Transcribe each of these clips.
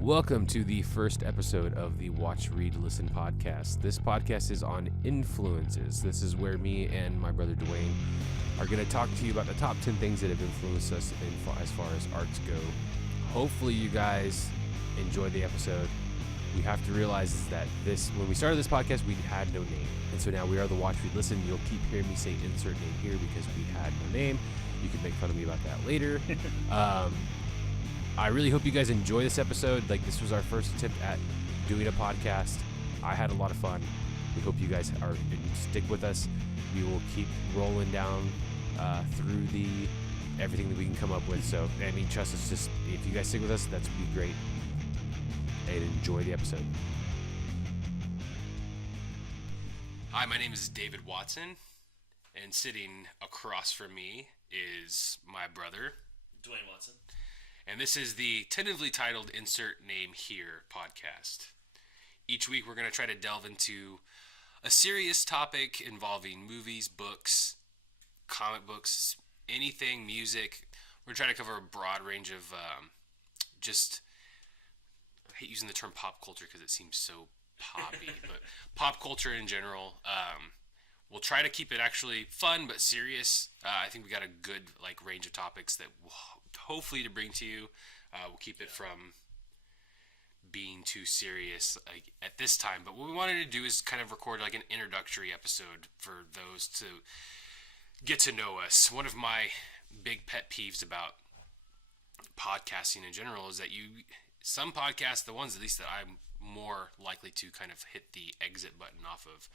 Welcome to the first episode of the Watch.Read.Listen podcast. This podcast is on influences. This is where me and my brother Duane are going to talk to you about the top 10 things that have influenced us as far as arts go. Hopefully you guys enjoy the episode. We have to realize is that when we started this podcast, we had no name. And so now we are the Watch.Read.Listen. You'll keep hearing me say insert name here because we had no name. You can make fun of me about that later. I really hope you guys enjoy this episode. This was our first attempt at doing a podcast. I had a lot of fun. We hope you guys stick with us. We will keep rolling down through everything that we can come up with. So, trust us. Just if you guys stick with us, that's be great. And enjoy the episode. Hi, my name is David Watson, and sitting across from me is my brother, Duane Watson. And this is the tentatively titled Insert Name Here podcast. Each week we're going to try to delve into a serious topic involving movies, books, comic books, anything, music. We're going to try to cover a broad range of I hate using the term pop culture because it seems so poppy, but pop culture in general. We'll try to keep it actually fun but serious. I think we got a good range of topics that we'll hopefully to bring to you. We'll keep it from being too serious at this time. But what we wanted to do is kind of record an introductory episode for those to get to know us. One of my big pet peeves about podcasting in general is that some podcasts, the ones at least that I'm more likely to kind of hit the exit button off of,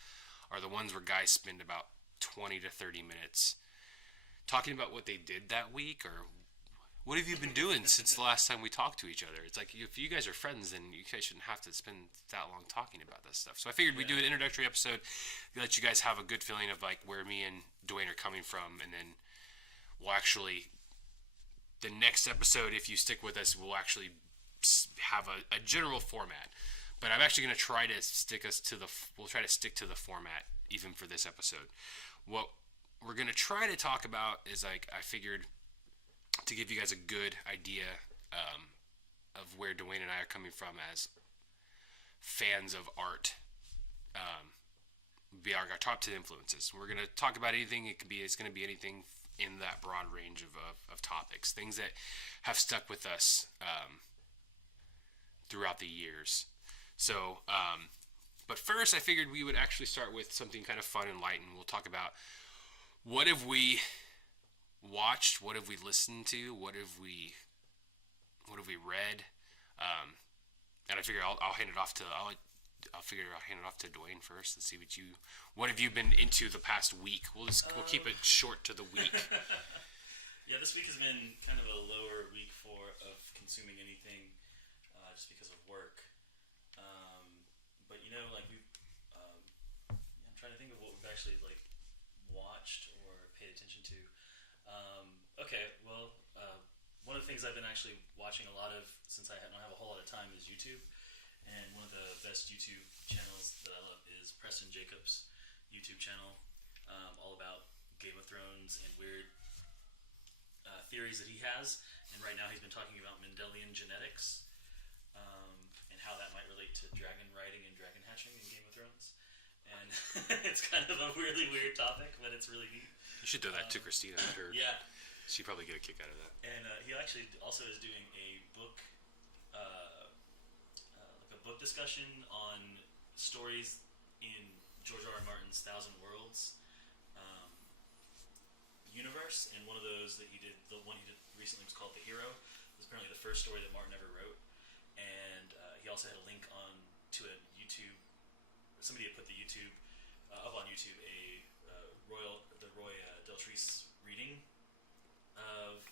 are the ones where guys spend about 20 to 30 minutes talking about what they did that week or what have you been doing since the last time we talked to each other. It's if you guys are friends, then you guys shouldn't have to spend that long talking about this stuff. So I figured we'd do an introductory episode, let you guys have a good feeling of where me and Duane are coming from, and then we'll actually, the next episode, if you stick with us, we'll actually have a general format. But I'm actually going to try to stick to the format even for this episode. What we're going to try to talk about is I figured to give you guys a good idea of where Duane and I are coming from as fans of art. Be our top 10 influences. We're going to talk about anything. It's going to be anything in that broad range of topics, things that have stuck with us throughout the years. So, but first I figured we would actually start with something kind of fun and light, and we'll talk about what have we watched, what have we listened to, what have we read, and I figure I'll hand it off to Duane first and see what have you been into the past week. We'll keep it short to the week. Yeah, this week has been kind of a lower week of consuming anything, just because of work. But I'm trying to think of what we've actually watched or paid attention to. One of the things I've been actually watching a lot of since I don't have a whole lot of time is YouTube. And one of the best YouTube channels that I love is Preston Jacobs' YouTube channel, all about Game of Thrones and weird theories that he has. And right now he's been talking about Mendelian genetics and how that might relate to dragon riding and dragon hatching in Game of Thrones. And it's kind of a really weird topic, but it's really neat. You should do that to Christina, I'm sure. Yeah. She'd probably get a kick out of that. And he actually also is doing a book, a book discussion on stories in J.R.R. Martin's Thousand Worlds universe. And one of those that he did, the one he did recently was called The Hero. It was apparently the first story that Martin ever wrote. And he also had a link to a YouTube. Somebody had put the YouTube up on YouTube the Roy Deltrice reading of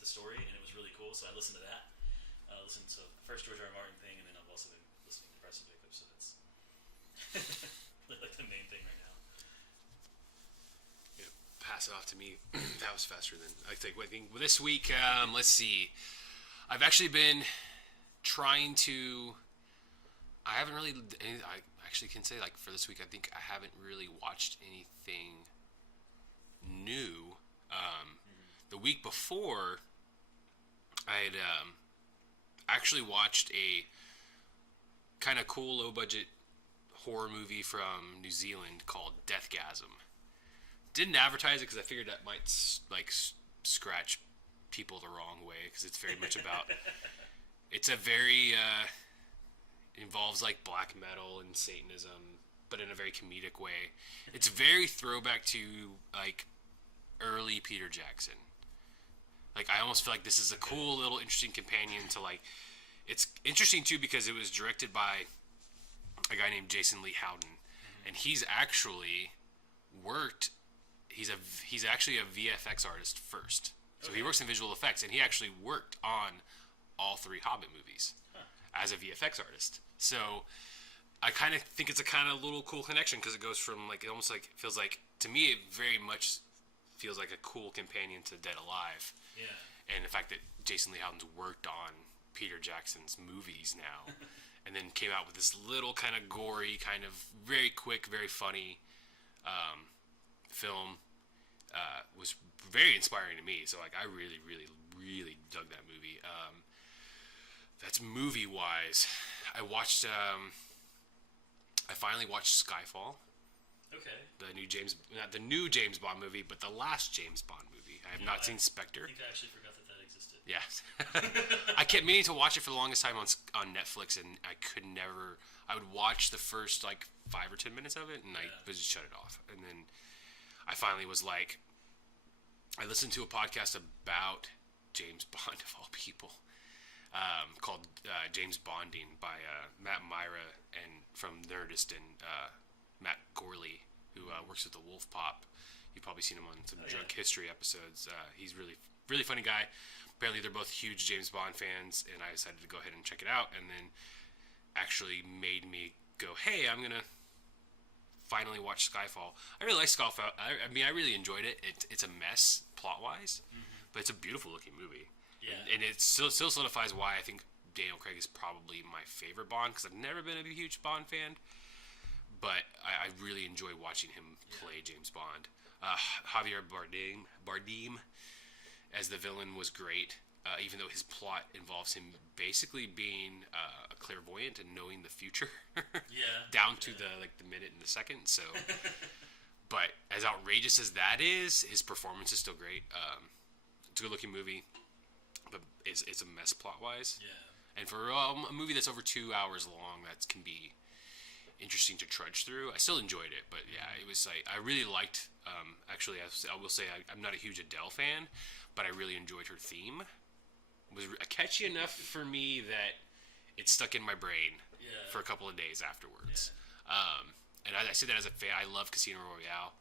the story, and it was really cool. So I listened to that. So the first George R. R. Martin thing, and then I've also been listening to Preston Jacobs. So that's the main thing right now. Yeah, pass it off to me. That was faster than I think. This week, let's see. I've actually been trying to. I haven't really. I actually can say for this week, I think I haven't really watched anything new. The week before, I actually watched a kind of cool low budget horror movie from New Zealand called Deathgasm. Didn't advertise it because I figured that might scratch people the wrong way, because it's very much about it's a very involves like black metal and Satanism, but in a very comedic way. It's very throwback to like early Peter Jackson. Like, I almost feel like this is a cool little interesting companion to like. It's interesting too because it was directed by a guy named Jason Lee Howden, and he's actually worked. He's actually a VFX artist first, so he works in visual effects, and he actually worked on all 3 Hobbit movies as a VFX artist. So I kind of think it's a kind of little cool connection, because it goes from like, it almost like feels like, to me it very much feels like a cool companion to Dead Alive. Yeah. And the fact that Jason Lee Howden's worked on Peter Jackson's movies now, and then came out with this little kind of gory, kind of very quick, very funny film, was very inspiring to me. So like, I really, really, really dug that movie. That's movie wise. I watched. I finally watched Skyfall. Okay. Not the new James Bond movie, but the last James Bond movie. I have not seen Spectre. I think I actually forgot that existed. Yeah. I kept meaning to watch it for the longest time on Netflix, and I could never. I would watch the first like 5 or 10 minutes of it, and I would just shut it off. And then I finally was like, I listened to a podcast about James Bond of all people, called James Bonding by Matt Myra and from Nerdist, and Matt Gorley, who works with the Wolf Pop. You've probably seen him on some Drunk History episodes. He's really, really funny guy. Apparently, they're both huge James Bond fans, and I decided to go ahead and check it out, and then actually made me go, hey, I'm going to finally watch Skyfall. I really like Skyfall. I mean, I really enjoyed it. It's a mess plot-wise, but it's a beautiful-looking movie. Yeah. And it still solidifies why I think Daniel Craig is probably my favorite Bond, because I've never been a huge Bond fan, but I really enjoy watching him play James Bond. Javier Bardem as the villain was great, even though his plot involves him basically being a clairvoyant and knowing the future, down to the minute and the second. So, but as outrageous as that is, his performance is still great. It's a good-looking movie, but it's a mess plot-wise. Yeah. And for a movie that's over 2 hours long, that can be interesting to trudge through. I still enjoyed it, but yeah, it was like, I really liked. Actually, I will say I'm not a huge Adele fan, but I really enjoyed her theme. It was catchy enough for me that it stuck in my brain for a couple of days afterwards. And I say that as a fan. I love Casino Royale.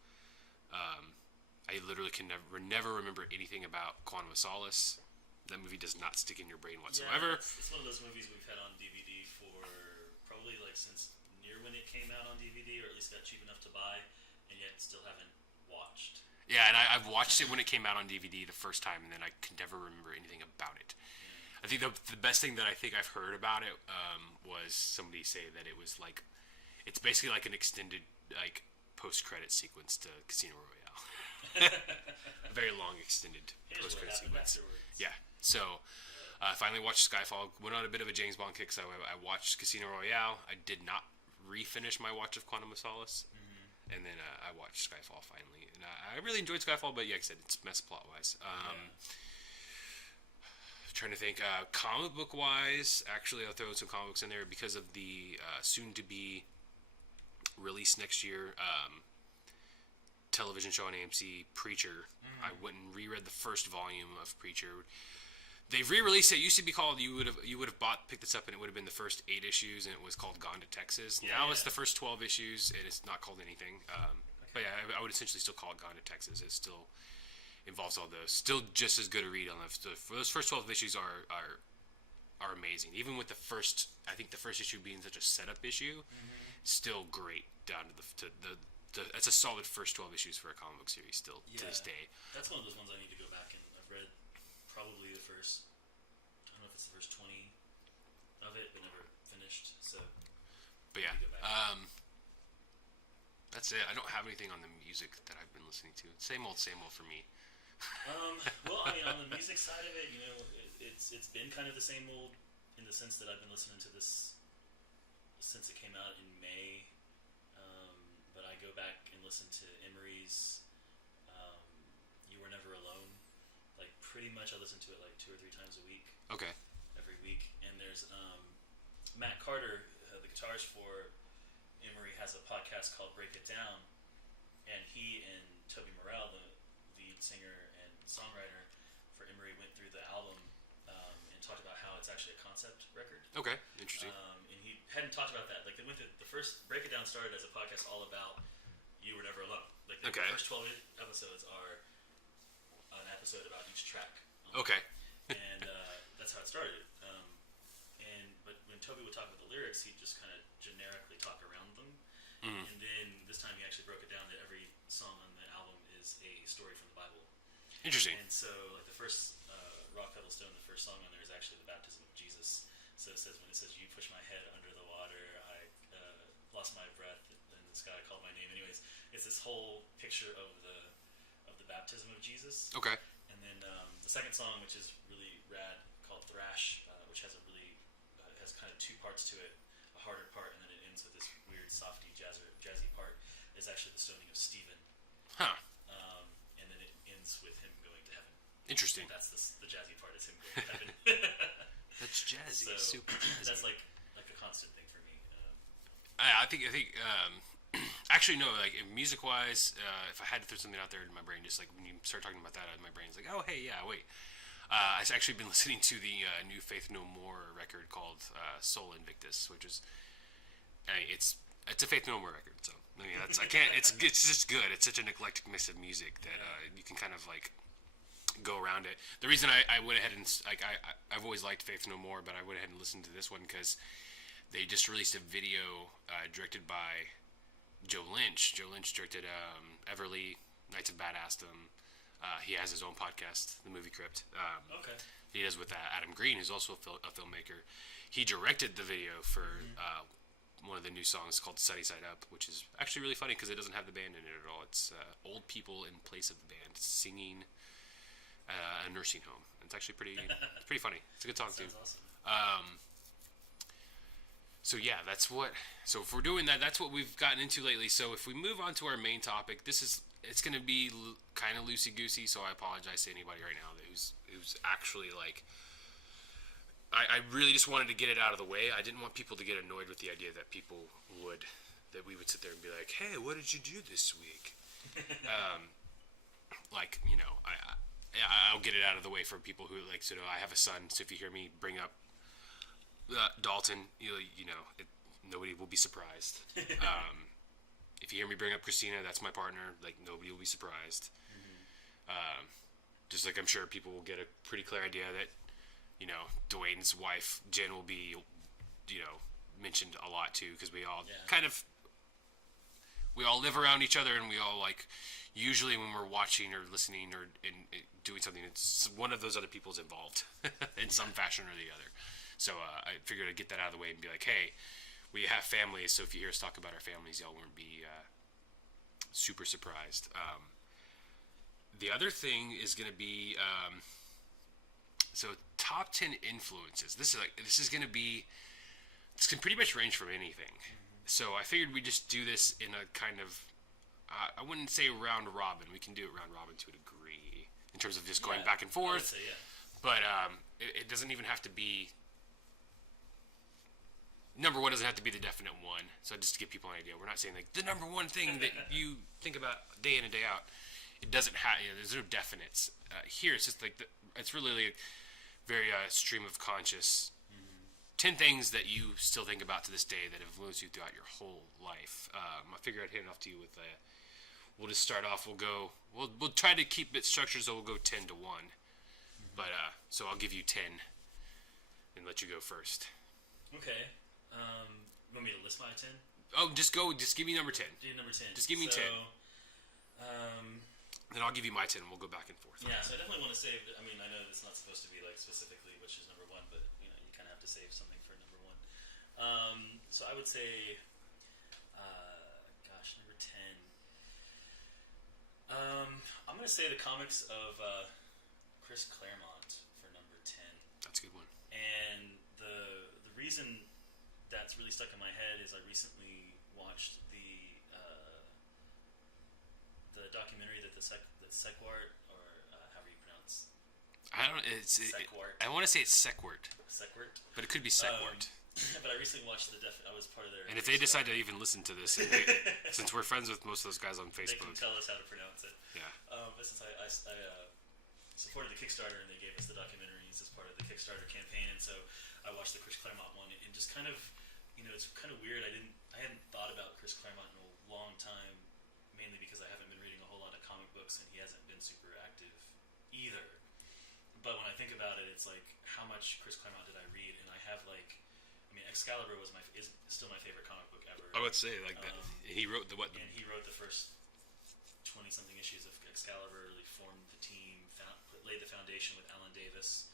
I literally can never remember anything about Quantum of Solace. That movie does not stick in your brain whatsoever. Yeah, it's one of those movies we've had on DVD for probably like since near when it came out on DVD, or at least got cheap enough to buy, and yet still haven't watched. Yeah, and I've watched it when it came out on DVD the first time, and then I could never remember anything about it. I think the best thing that I think I've heard about it was somebody say that it was like, it's basically like an extended like post-credit sequence to Casino Royale. A very long extended post-credit sequence. Afterwards. Yeah. So I finally watched Skyfall. Went on a bit of a James Bond kick, so I watched Casino Royale. I did not refinish my watch of Quantum of Solace. And then I watched Skyfall finally. And I really enjoyed Skyfall, but yeah, like I said, it's mess plot-wise. Trying to think, comic book-wise, actually I'll throw some comic books in there because of the soon-to-be release next year television show on AMC, Preacher. I went and reread the first volume of Preacher. They've re-released it. It used to be called, you would have picked this up, and it would have been the first 8 issues, and it was called Gone to Texas. Now it's the first 12 issues, and it's not called anything. But yeah, I would essentially still call it Gone to Texas. It still involves all those. Still just as good a read on those. Those first 12 issues are amazing. Even with the first issue being such a setup issue, still great down to the it's a solid first 12 issues for a comic book series still to this day. That's one of those ones I need to go back and I've read probably the first, I don't know if it's the first 20 of it, but never finished. So, but yeah, that's it. I don't have anything on the music that I've been listening to. Same old for me. Well, I mean, on the music side of it, you know, it's been kind of the same old in the sense that I've been listening to this since it came out in May. But I go back and listen to Emery's You Were Never Alone. Like, pretty much I listen to it like 2 or 3 times a week. Okay. Every week. And there's Matt Carter, the guitarist for Emery, has a podcast called Break It Down. And he and Toby Morrell, the lead singer and songwriter for Emery, went through the album and talked about how it's actually a concept record. Okay, interesting. And he hadn't talked about that. Like, they went through the first Break It Down started as a podcast all about You Were Never Alone. Like, the first 12 episodes are an episode about each track. Okay. And that's how it started. But when Toby would talk about the lyrics, he'd just kind of generically talk around them. Mm-hmm. And then this time he actually broke it down that every song on the album is a story from the Bible. Interesting. And so, like, the first Rock Pebble Stone, the first song on there is actually the baptism of Jesus. So it says, when it says, you push my head under the water, I lost my breath in the sky, called my name. Anyways, it's this whole picture of the baptism of Jesus. Okay. And then the second song, which is really rad, called Thrash, which has a really has kind of 2 parts to it, a harder part, and then it ends with this weird softy jazzy part, is actually the stoning of Stephen. Huh. And then it ends with him going to heaven. Interesting. That's the jazzy part, is him going to heaven. That's jazzy. So super jazzy. That's like a constant thing for me. I think actually no, like music wise, if I had to throw something out there in my brain, just like when you start talking about that, my brain's like, oh hey, yeah, wait. I've actually been listening to the new Faith No More record called Sol Invictus, which is, it's a Faith No More record. So I mean, it's just good. It's such an eclectic mix of music that you can kind of like go around it. The reason I went ahead and like I've always liked Faith No More, but I went ahead and listened to this one because they just released a video directed by Joe Lynch. Joe Lynch directed Everly, Knights of Badassdom. He has his own podcast, The Movie Crypt. Okay. He does with Adam Green, who's also a filmmaker. He directed the video for one of the new songs called Sunny Side Up, which is actually really funny because it doesn't have the band in it at all. It's old people in place of the band singing a nursing home. It's actually pretty funny. It's a good song too. Sounds awesome. So yeah, so if we're doing that, that's what we've gotten into lately. So if we move on to our main topic, it's going to be kind of loosey-goosey, so I apologize to anybody right now who's actually like, I really just wanted to get it out of the way. I didn't want people to get annoyed with the idea that we would sit there and be like, hey, what did you do this week? Like, you know, I'll get it out of the way for people who like, so I have a son, so if you hear me bring up Dalton, you know, nobody will be surprised. If you hear me bring up Christina, that's my partner. Like, nobody will be surprised. Mm-hmm. Just like I'm sure people will get a pretty clear idea that, you know, Duane's wife, Jen, will be, you know, mentioned a lot too, because we all we all live around each other, and we all, like, usually when we're watching or listening or doing something, it's one of those other people's involved in some fashion or the other. So I figured I'd get that out of the way and be like, hey, we have families, so if you hear us talk about our families, y'all won't be super surprised. The other thing is going to be so top 10 influences. This is going to be, this can pretty much range from anything. So I figured we'd just do this in a kind of I wouldn't say round robin. We can do it round robin to a degree in terms of just going back and forth. I would say, but it doesn't even have to be. Number one doesn't have to be the definite one. So just to give people an idea, we're not saying like the number one thing that you think about day in and day out. It doesn't have. You know, there's no definites here. It's just like it's really like very stream of conscious. 10 things that you still think about to this day that have influenced you throughout your whole life. I figure I'd hand it off to you with we'll just start off. We'll try to keep it structured, so we'll go 10 to 1. But so I'll give you 10 and let you go first. Okay. You want me to list my 10? Oh, just go. Just give me number 10. Do number 10. Just give me 10. Then I'll give you my 10, and we'll go back and forth. Yeah, so I definitely want to save. I mean, I know it's not supposed to be like specifically which is number 1, but you know, you kind of have to save something for number 1. So I would say, number 10. I'm gonna say the comics of Chris Claremont for number 10. That's a good one. And the reason that's really stuck in my head is I recently watched the documentary that that Sequart, or however you pronounce. I don't. It's. Sequart. I want to say it's Sequart. Sequart. But it could be Sequart. But I recently watched I was part of their. And if they decide to even listen to this, since we're friends with most of those guys on Facebook, they can tell us how to pronounce it. Yeah. But since I supported the Kickstarter and they gave us the documentaries as part of the Kickstarter campaign, and so I watched the Chris Claremont one, and just kind of, it's kind of weird. I hadn't thought about Chris Claremont in a long time, mainly because I haven't been reading a whole lot of comic books, and he hasn't been super active either. But when I think about it, it's like, how much Chris Claremont did I read? And I have Excalibur is still my favorite comic book ever. I would say that. He wrote the what? And he wrote the first 20-something issues of Excalibur. Really formed the team, laid the foundation with Alan Davis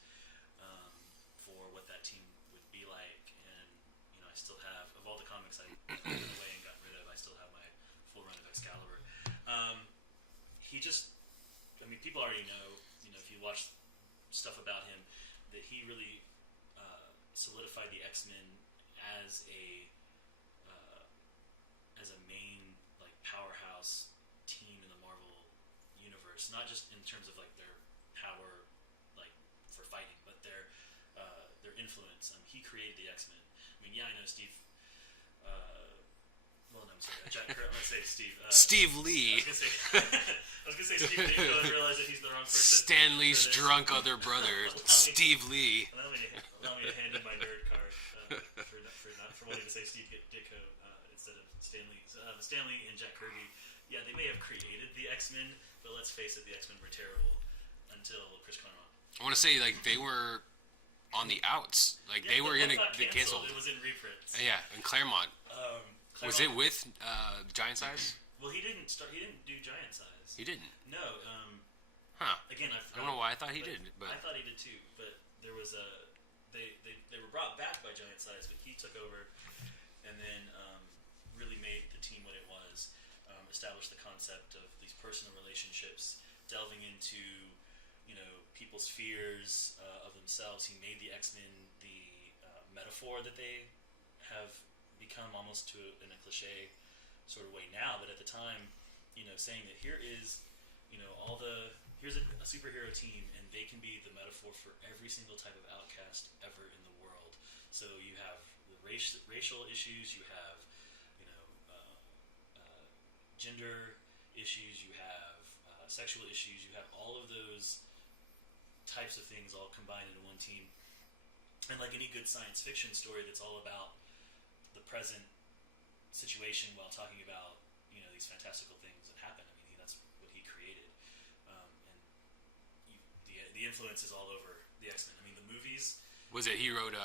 for what that team would be like. And I still have, of all the comics I put away and gotten rid of, I still have my full run of Excalibur. People already know. If you watch stuff about him, that he really solidified the X-Men as a main powerhouse team in the Marvel universe, not just in terms of their power for fighting, but their influence. He created the X-Men. I know Steve. I'm sorry. I'm gonna say Steve. Steve Lee. I was gonna say Steve Ditko and realize that he's the wrong person. Stanley's drunk other brother, Steve Lee. Allow me to hand in my nerd card for wanting to say Steve Ditko instead of Stanley. Stanley and Jack Kirby, they may have created the X-Men, but let's face it, the X-Men were terrible until Chris Claremont. I want to say they were on the outs. They were gonna get canceled. It was in reprints. Yeah, and Claremont. Was it with Giant Size? Well, he didn't do Giant Size. He didn't. No. Again, I don't know why I thought he did, but I thought he did too. But there was they were brought back by Giant Size, but he took over and then really made the team what it was. Established the concept of these personal relationships, delving into people's fears of themselves. He made the X-Men the metaphor that they have become almost in a cliche sort of way now, but at the time, saying that here's a superhero team, and they can be the metaphor for every single type of outcast ever in the world. So you have the racial issues, you have gender issues, you have sexual issues, you have all of those types of things all combined into one team. And like any good science fiction story that's all about the present situation while talking about these fantastical things that happen. That's what he created, and the influence is all over the X-Men. The movies. Was it he wrote?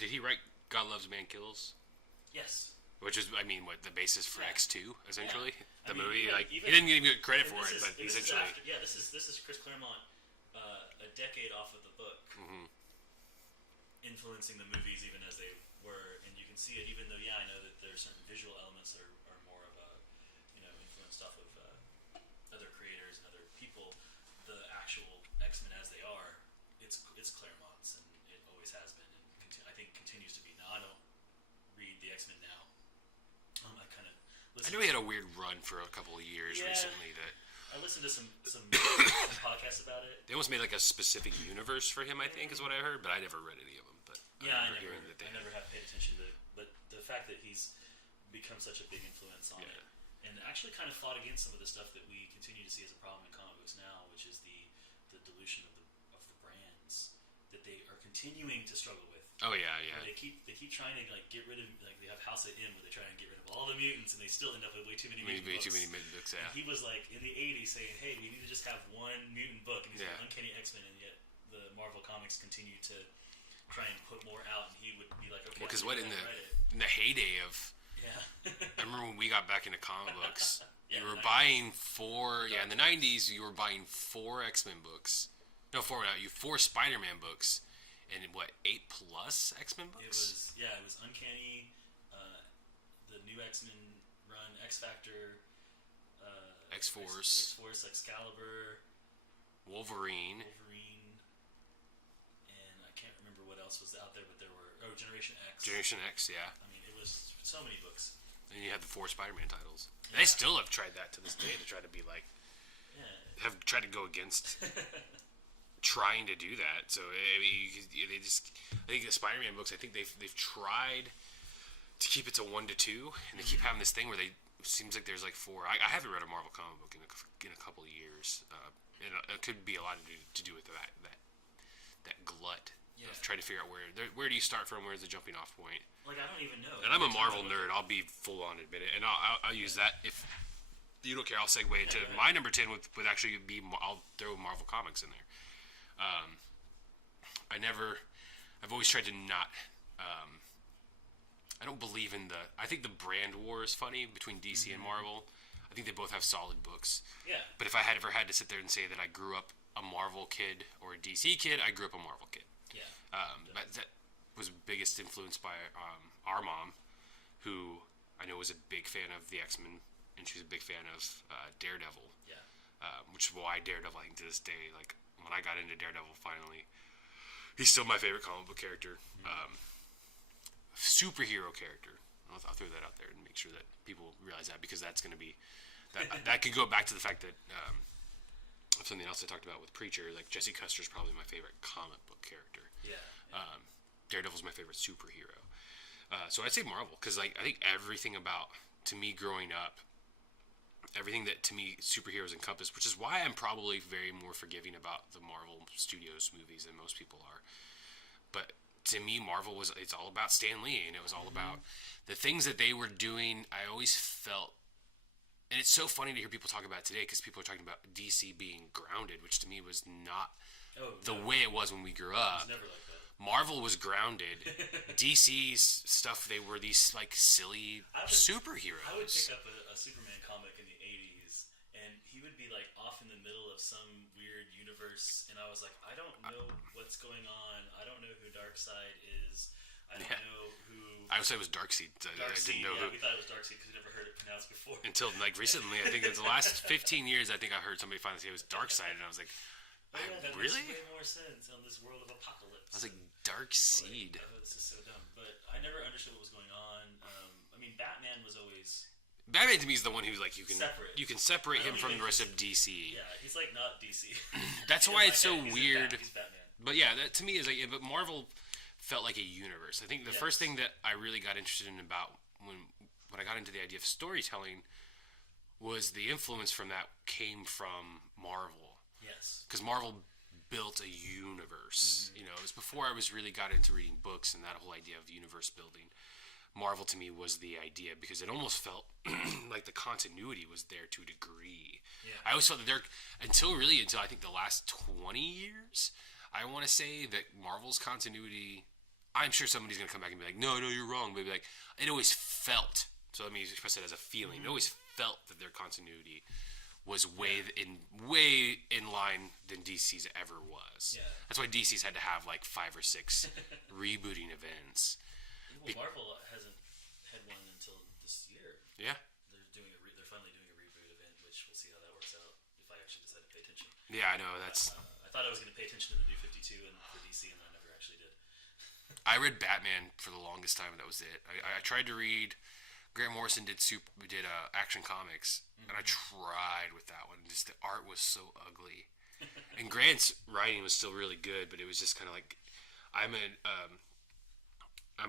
Did he write God Loves Man Kills? Yes. Which is, what the basis for X2 essentially. Yeah. The movie, he didn't get credit for it, but essentially. This is Chris Claremont, a decade off of the book. Mm-hmm. Influencing the movies even as they were, and you can see it even though I know that there are certain visual elements that are more of a influenced off of other creators and other people. The actual X-Men as they are, it's Claremont's, and it always has been, and I think continues to be. Now I don't read the X-Men now. I know he had a weird run for a couple of years recently. I listened to some podcasts about it. They almost made a specific universe for him, I think, is what I heard, but I never read any of them. But I never have paid attention to it. But the fact that he's become such a big influence on it, and actually kind of fought against some of the stuff that we continue to see as a problem in comic books now, which is the dilution of the brands that they are continuing to struggle with. Oh yeah. They keep trying to get rid of they have House of M where they try and get rid of all the mutants, and they still end up with way too many mutant books. Too many mutant books. Yeah. And he was in the '80s saying, "Hey, we need to just have one mutant book," and he's like Uncanny X-Men, and yet the Marvel comics continue to try and put more out, and he would be like, "Okay." Because in the heyday of I remember when we got back into comic books, you were buying four. Yeah, in the '90s, you were buying 4 X-Men books. No, 4 not you. 4 Spider-Man books. And 8+ X-Men books? It was Uncanny, the new X-Men run, X-Factor, X-Force, Excalibur, Wolverine, and I can't remember what else was out there, but there were Generation X. Generation X, yeah. I mean, it was so many books. And you had the 4 Spider-Man titles. Yeah. They still have tried that to this day to try to be like, have tried to go against trying to do that. So they just, I think the Spider-Man books, I think they've tried to keep it to 1 to 2, and they keep having this thing where it seems like there's like 4. I haven't read a Marvel comic book in a couple of years, and it could be a lot to do with that glut of trying to figure out where do you start from, where's the jumping off point. Like, I don't even know. And I'm a Marvel nerd. I'll be full on admit it, and I'll use that if you don't care. I'll segue into my number 10 would actually be, I'll throw Marvel Comics in there. I've always tried to not. I don't believe in I think the brand war is funny between DC and Marvel. I think they both have solid books. Yeah. But if I had ever had to sit there and say that I grew up a Marvel kid or a DC kid, I grew up a Marvel kid. Yeah. That was biggest influenced by our mom, who I know was a big fan of the X-Men, and she was a big fan of Daredevil. Yeah. Which is why Daredevil, I think to this day, like when I got into Daredevil finally, he's still my favorite comic book character. Superhero character. I'll throw that out there and make sure that people realize that, because that's going to be that could go back to the fact that something else I talked about with Preacher, like Jesse Custer's probably my favorite comic book character. Yeah. Daredevil's my favorite superhero. So I'd say Marvel, because like I think everything about, to me growing up, everything that to me superheroes encompass, which is why I'm probably very more forgiving about the Marvel Studios movies than most people are. But to me, Marvel it's all about Stan Lee, and it was all about the things that they were doing. I always felt, and it's so funny to hear people talk about it today, because people are talking about DC being grounded, which to me was not the way it was when we grew up. It was never like that. Marvel was grounded. DC's stuff, they were these like silly superheroes. I would pick up a Superman comic in the 80s, and he would be like off in the middle of some weird universe, and I was like, I don't know what's going on. I don't know who Darkseid is. I don't know who. I would say it was Darkseid. I didn't know who. We thought it was Darkseid because we never heard it pronounced before. Until like recently, I think it's the last 15 years, I think I heard somebody finally say it was Darkseid, and I was like, that really? Makes way more sense on this world of apocalypse. I was like, Darkseid. Oh, this is so dumb. But I never understood what was going on. I mean, Batman was always. Batman to me is the one who's like, you can separate him from the rest of DC. Yeah, he's like not DC. That's why it's so weird. He's Batman. But yeah, that to me is like, but Marvel felt like a universe. I think the first thing that I really got interested in about when I got into the idea of storytelling was the influence from that came from Marvel. Yes. Because Marvel built a universe. You know, it was before I was really got into reading books and that whole idea of universe building. Marvel to me was the idea, because it almost felt like the continuity was there to a degree. Yeah. I always felt that until I think the last 20 years, I want to say that Marvel's continuity, I'm sure somebody's going to come back and be like, no, you're wrong. But like, it always felt, so let me express it as a feeling, it always felt that their continuity was way in line than DC's ever was. Yeah. That's why DC's had to have like 5 or 6 rebooting events. Well, Marvel hasn't had one until this year. Yeah. They're finally doing a reboot event, which we'll see how that works out if I actually decide to pay attention. Yeah, I know that's. I thought I was going to pay attention to the New 52 and for DC, and I never actually did. I read Batman for the longest time, and that was it. I tried to read. Grant Morrison did Action Comics, and I tried with that one. Just the art was so ugly, and Grant's writing was still really good, but it was just kind of like, I'm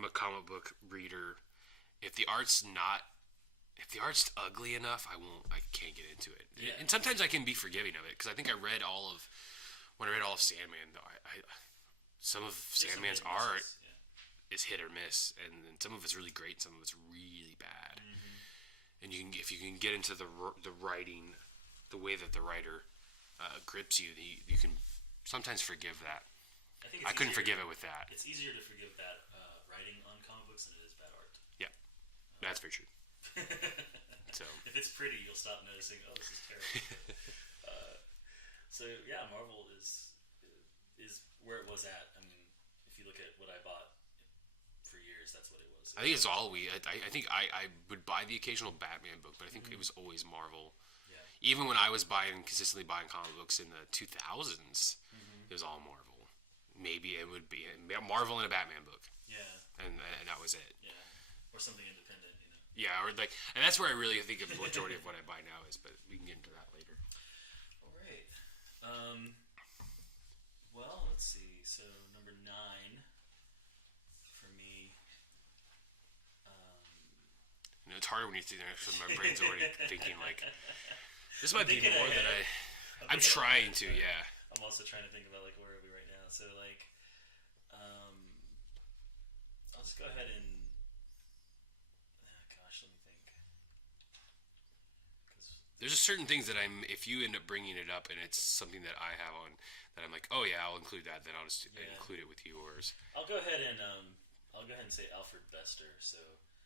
a comic book reader. If the art's ugly enough, I can't get into it. Yeah. And sometimes I can be forgiving of it, because I think when I read all of Sandman, though, some of Sandman's art is hit or miss, and some of it's really great, and some of it's really bad. And if you can get into the writing, the way that the writer grips you, you can sometimes forgive that. I couldn't forgive it with that. It's easier to forgive bad writing on comic books than it is bad art. Yeah, that's very true. So if it's pretty, you'll stop noticing, oh, this is terrible. So yeah, Marvel is where it was at. I mean, if you look at what I bought for years, that's what it was. I think it's all I think I would buy the occasional Batman book, but I think it was always Marvel. Yeah. Even when I was consistently buying comic books in the 2000s, it was all Marvel. maybe it would be Marvel and a Batman book. Yeah. And that was it. Yeah. Or something independent, you know. Yeah, or like, and that's where I really think the majority of what I buy now is, but we can get into that later. All right. Well, let's see. So number 9 for me. It's harder when you think because my brain's already thinking like, this might be more than I'm trying to. Yeah. I'm also trying to think about like where are we right now. So like, I'll just go ahead and. Gosh, let me think. There's just certain things that if you end up bringing it up and it's something that I have on that I'm like, oh yeah, I'll include that. Then I'll just include it with yours. I'll go ahead and say Alfred Bester. So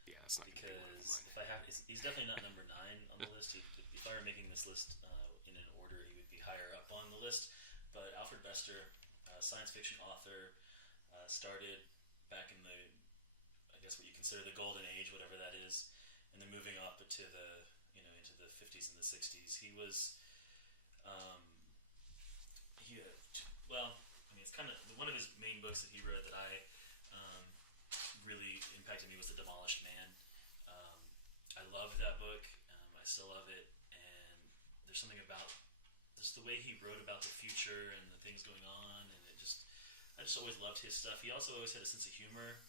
yeah, that's not because if I have, he's definitely not number 9 on the list. If I were making this list in an order, he would be higher up on the list. But Alfred Bester, science fiction author, started back in the, I guess what you consider the golden age, whatever that is, and then moving up to the into the 50s and the 60s. He was, it's kind of one of his main books that he wrote that I really impacted me was The Demolished Man. I loved that book. I still love it, and there's something about just the way he wrote about the future and the things going on, and I just always loved his stuff. He also always had a sense of humor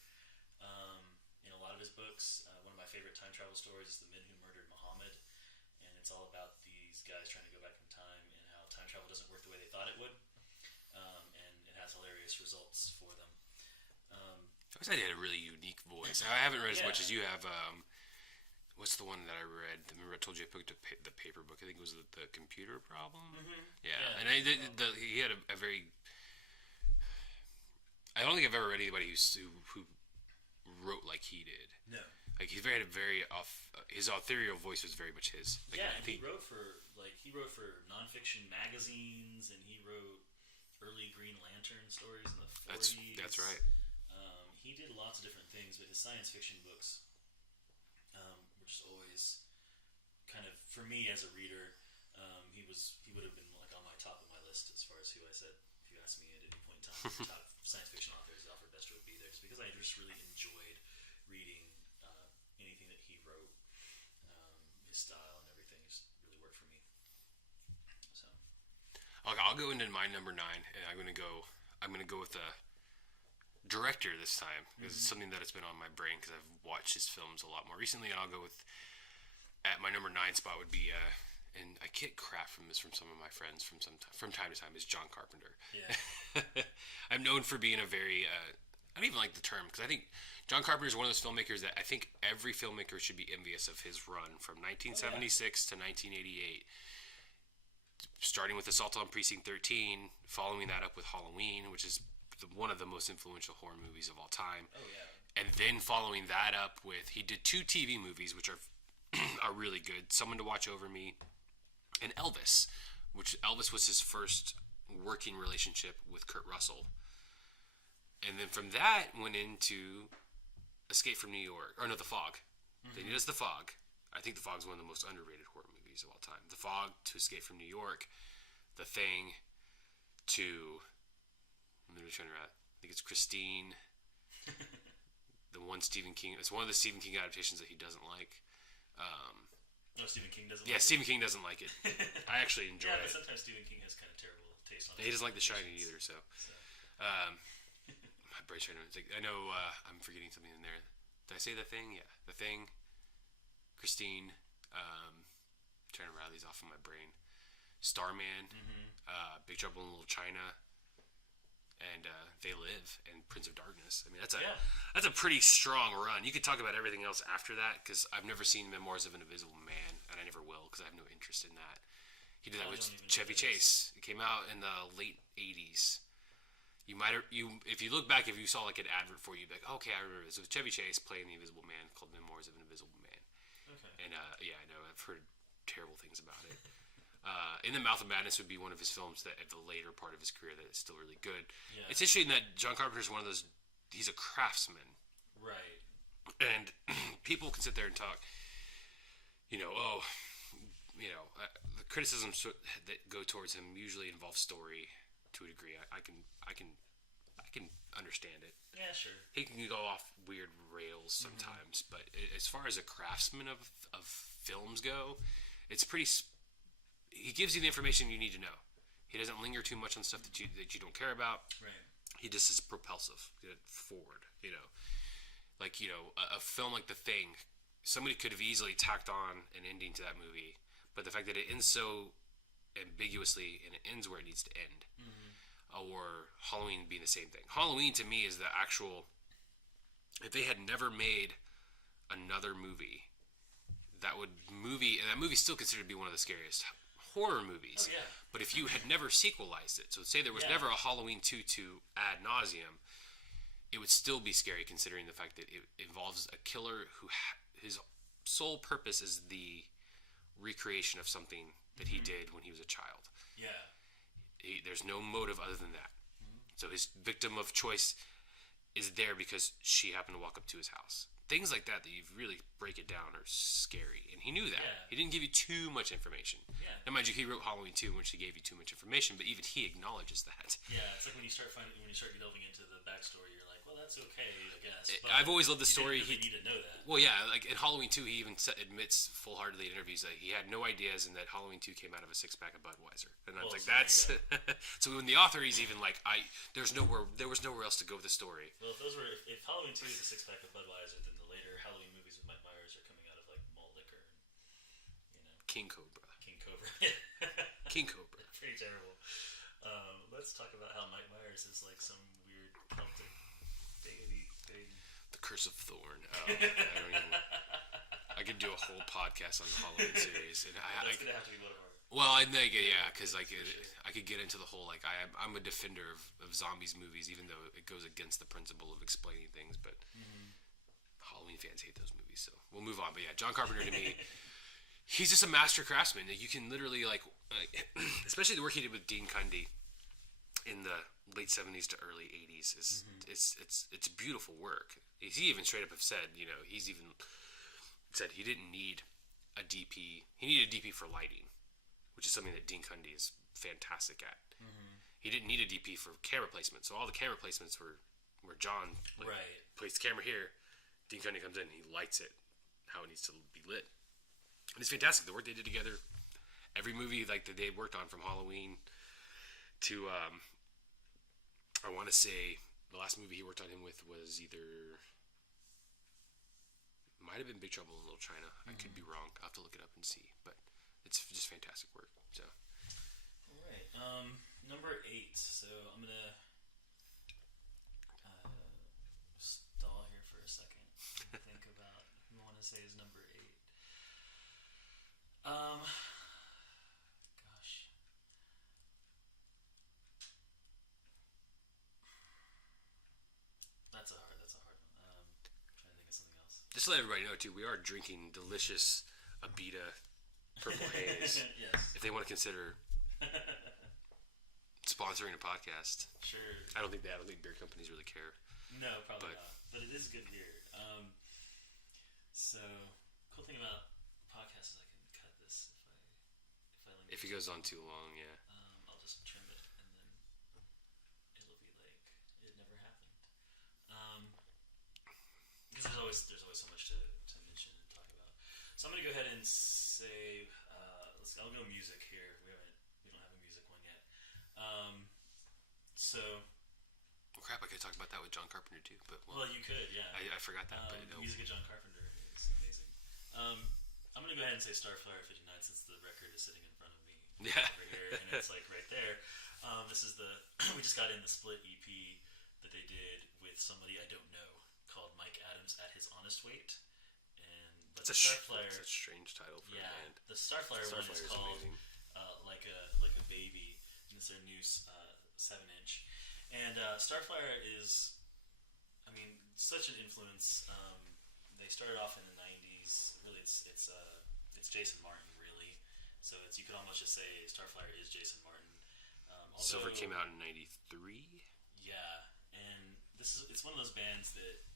in a lot of his books. One of my favorite time travel stories is The Men Who Murdered Muhammad, and it's all about these guys trying to go back in time and how time travel doesn't work the way they thought it would, and it has hilarious results for them. I always thought he had a really unique voice. I haven't read as much as you have. What's the one that I read? Remember I told you I picked up the paper book. I think it was the computer problem. Mm-hmm. Yeah, and he had a very. I don't think I've ever read anybody who wrote like he did. No. Like he had a very his ethereal voice was very much his. Like, yeah, and he wrote for nonfiction magazines, and he wrote early Green Lantern stories in the 40s. That's right. He did lots of different things, but his science fiction books were just always kind of, for me as a reader, he would have been like on my top of my list as far as who I said, if you asked me at any point in time, top science fiction authors, Alfred Bester would be there, just because I just really enjoyed reading anything that he wrote. His style and everything just really worked for me. So, okay, I'll go into my number 9, and I'm gonna go with the director this time because it's something that has been on my brain because I've watched his films a lot more recently, and I'll go with at my number 9 spot would be and I get crap from this from some of my friends from time to time is John Carpenter. Yeah. I'm known for being a very I don't even like the term because I think John Carpenter is one of those filmmakers that I think every filmmaker should be envious of his run from 1976 to 1988. Starting with Assault on Precinct 13, following that up with Halloween, which is one of the most influential horror movies of all time. Oh yeah. And then following that up with, he did 2 TV movies which are are really good. Someone to Watch Over Me, and Elvis, which Elvis was his first working relationship with Kurt Russell. And then from that went into Escape from New York, or no, The Fog. Mm-hmm. Then he does The Fog. I think The Fog is one of the most underrated horror movies of all time. The Fog to Escape from New York, The Thing to, I'm trying to remember, I think it's Christine. The one Stephen King. It's one of the Stephen King adaptations that he doesn't like. No, Stephen King doesn't. Yeah, like Stephen King doesn't like it. I actually enjoy it. Yeah, but sometimes Stephen King has kind of terrible taste on. He doesn't like The Shining either. So. My brain's trying to think. I know I'm forgetting something in there. Did I say The Thing? Yeah, The Thing. Christine. Trying to rattle these off in my brain. Starman. Mm-hmm. Big Trouble in Little China. And They Live, and Prince of Darkness. I mean, that's a pretty strong run. You could talk about everything else after that, because I've never seen Memoirs of an Invisible Man, and I never will, because I have no interest in that. He did that with Chevy Chase. It came out in the late 80s. If you look back, if you saw like an advert for you, you'd be like, okay, I remember this. It was Chevy Chase playing the Invisible Man, called Memoirs of an Invisible Man. Okay. And yeah, I know, I've heard terrible things about it. In the Mouth of Madness would be one of his films that at the later part of his career that is still really good. Yeah. It's interesting that John Carpenter is one of those, he's a craftsman. Right. And people can sit there and talk, the criticisms that go towards him usually involve story to a degree. I can can understand it. Yeah, sure. He can go off weird rails sometimes, but as far as a craftsman of films go, it's pretty. He gives you the information you need to know. He doesn't linger too much on stuff that you don't care about. Right. He just is propulsive, forward. Like a film like The Thing, somebody could have easily tacked on an ending to that movie, but the fact that it ends so ambiguously and it ends where it needs to end, or Halloween being the same thing. Halloween to me is the actual. If they had never made another movie, that movie's still considered to be one of the scariest horror movies. Oh, yeah. But if you had never sequelized it, so say there was never a Halloween 2 to ad nauseum, it would still be scary considering the fact that it involves a killer who his sole purpose is the recreation of something that he did when he was a child. Yeah. There's no motive other than that. So his victim of choice is there because she happened to walk up to his house. Things like that you really break it down are scary. And he knew that. Yeah. He didn't give you too much information. Yeah. And mind you, he wrote Halloween 2 in which he gave you too much information, but even he acknowledges that. Yeah, it's like when you start delving into the backstory, you're like, well, that's okay, I guess. But I've always loved the story. You need to know that. Well, yeah, like in Halloween 2, he even admits full-heartedly in interviews that he had no ideas and that Halloween 2 came out of a six-pack of Budweiser. And I was like, that's... So when the author, he's even like, there was nowhere else to go with the story. Well, if Halloween 2 is a six-pack of Budweiser, then the later Halloween movies with Mike Myers are coming out of like malt liquor and, King Cobra. King Cobra. Pretty terrible. Let's talk about how Mike Myers is like some weird Celtic baby thing. The Curse of Thorn. I could do a whole podcast on the Halloween series, and That's gonna have to be one of our. Well, I think because like I could get into the whole like I'm a defender of zombies movies, even though it goes against the principle of explaining things. But Halloween fans hate those movies, so we'll move on. But yeah, John Carpenter to me, he's just a master craftsman. You can literally especially the work he did with Dean Cundey in the late '70s to early '80s is it's beautiful work. He even straight up have said, he's even said he didn't need a DP. He needed a DP for lighting, which is something that Dean Cundey is fantastic at. He didn't need a DP for camera placement, so all the camera placements were John placed the camera here. Dean Cundey comes in and he lights it how it needs to be lit. And it's fantastic, the work they did together. Every movie that they worked on, from Halloween to I want to say the last movie he worked on him with was might have been Big Trouble in Little China. I could be wrong. I'll have to look it up and see, but it's just fantastic work. So all right, number 8. So I'm gonna stall here for a second. Think about who I want to say is number 8. Gosh. That's a hard one. Trying to think of something else. Just to let everybody know too, we are drinking delicious Abita Purple Haze. Yes. If they want to consider sponsoring a podcast. Sure. I don't think beer companies really care. No, probably not. But it is good beer. So cool thing about podcasts is I can cut this if I If it goes on too long, yeah. I'll just trim it and then it'll be like it never happened. Because there's always so much to mention and talk about. So I'm gonna go ahead and say I'll go music here. We don't have a music one yet. Well, crap, I could talk about that with John Carpenter too, but well you could, yeah. I forgot that. But music of John Carpenter is amazing. I'm gonna go ahead and say Starflyer 59 since the record is sitting in front of me over here, and it's like right there. This is we just got in the split EP that they did with somebody I don't know called Mike Adams at His Honest Weight, but that's a strange title for a band. The Starflyer one is called like a Baby, and it's their new 7-inch. And Starflyer is, such an influence. They started off in the '90s. Really, it's Jason Martin, really. So you could almost just say Starflyer is Jason Martin. Silver came out in '93. Yeah, and it's one of those bands that,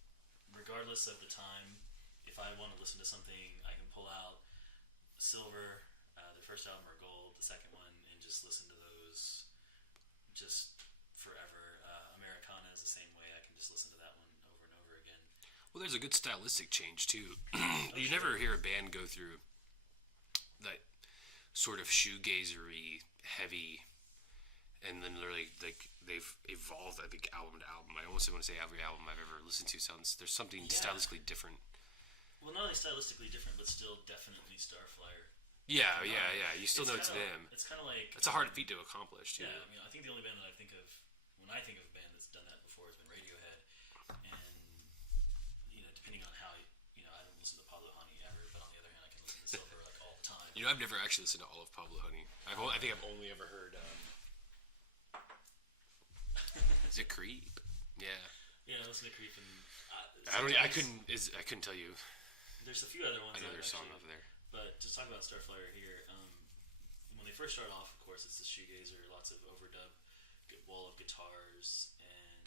regardless of the time, if I want to listen to something, I can pull out Silver, their first album, or Gold, the second one, and just listen to those just forever. Americana is the just listen to that one over and over again. Well, there's a good stylistic change too. You never hear a band go through that sort of shoegazery, heavy, and then literally like they've evolved. I think album to album. I almost want to say every album I've ever listened to sounds there's something stylistically different. Well, not only stylistically different, but still definitely Starflyer. Yeah. You still know it's them. It's kind of like it's a hard feat to accomplish too. Yeah, I mean, I think the only band that I think of when I think of a band that's done that before has been Radiohead, and depending on how I don't listen to Pablo Honey ever, but on the other hand, I can listen to Silver like all the time. I've never actually listened to all of Pablo Honey. I think I've only ever heard. Is it Creep? Yeah. Yeah, I listen to Creep and I couldn't tell you. There's a few other ones. Another song over there. But just talking about Starflyer here, when they first start off, of course, it's the shoegazer, lots of overdub, wall of guitars, and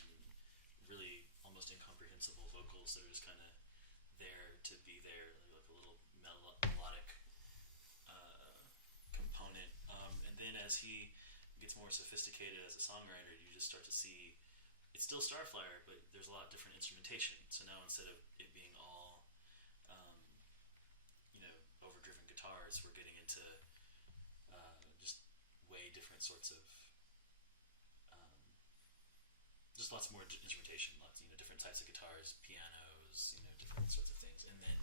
really almost incomprehensible vocals that are just kind of there to be there, like a little melodic component. And then as he gets more sophisticated as a songwriter, you just start to see it's still Starflyer, but there's a lot different instrumentation. So now instead of it being all overdriven guitars, we're getting into just way different sorts of just lots more instrumentation, lots different types of guitars, pianos, different sorts of things, and then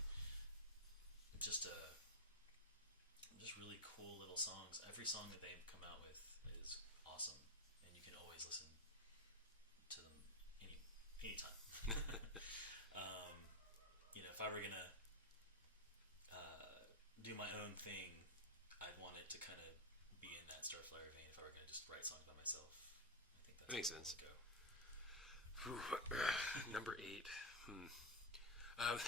just really cool little songs. Every song that they come out with is awesome, and you can always listen to them anytime. If I were gonna do my own thing, I'd want it to kind of be in that Starflyer vein. If I were gonna just write songs by myself, I think that's that makes sense. Number 8. I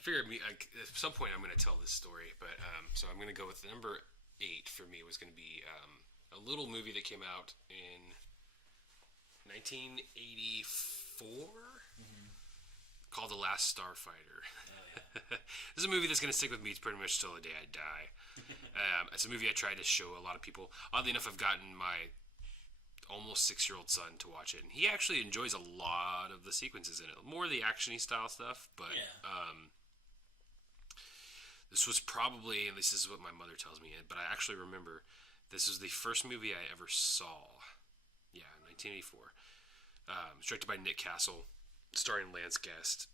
figured at some point I'm going to tell this story, but so I'm going to go with number 8 for me was going to be a little movie that came out in 1984 called The Last Starfighter. This is a movie that's going to stick with me pretty much till the day I die. It's a movie I tried to show a lot of people. Oddly enough, I've gotten my almost 6-year-old son to watch it, and he actually enjoys a lot of the sequences in it, more of the action-y style stuff, but this was probably, at least this is what my mother tells me, but I actually remember this was the first movie I ever saw. 1984. It's directed by Nick Castle, starring Lance Guest,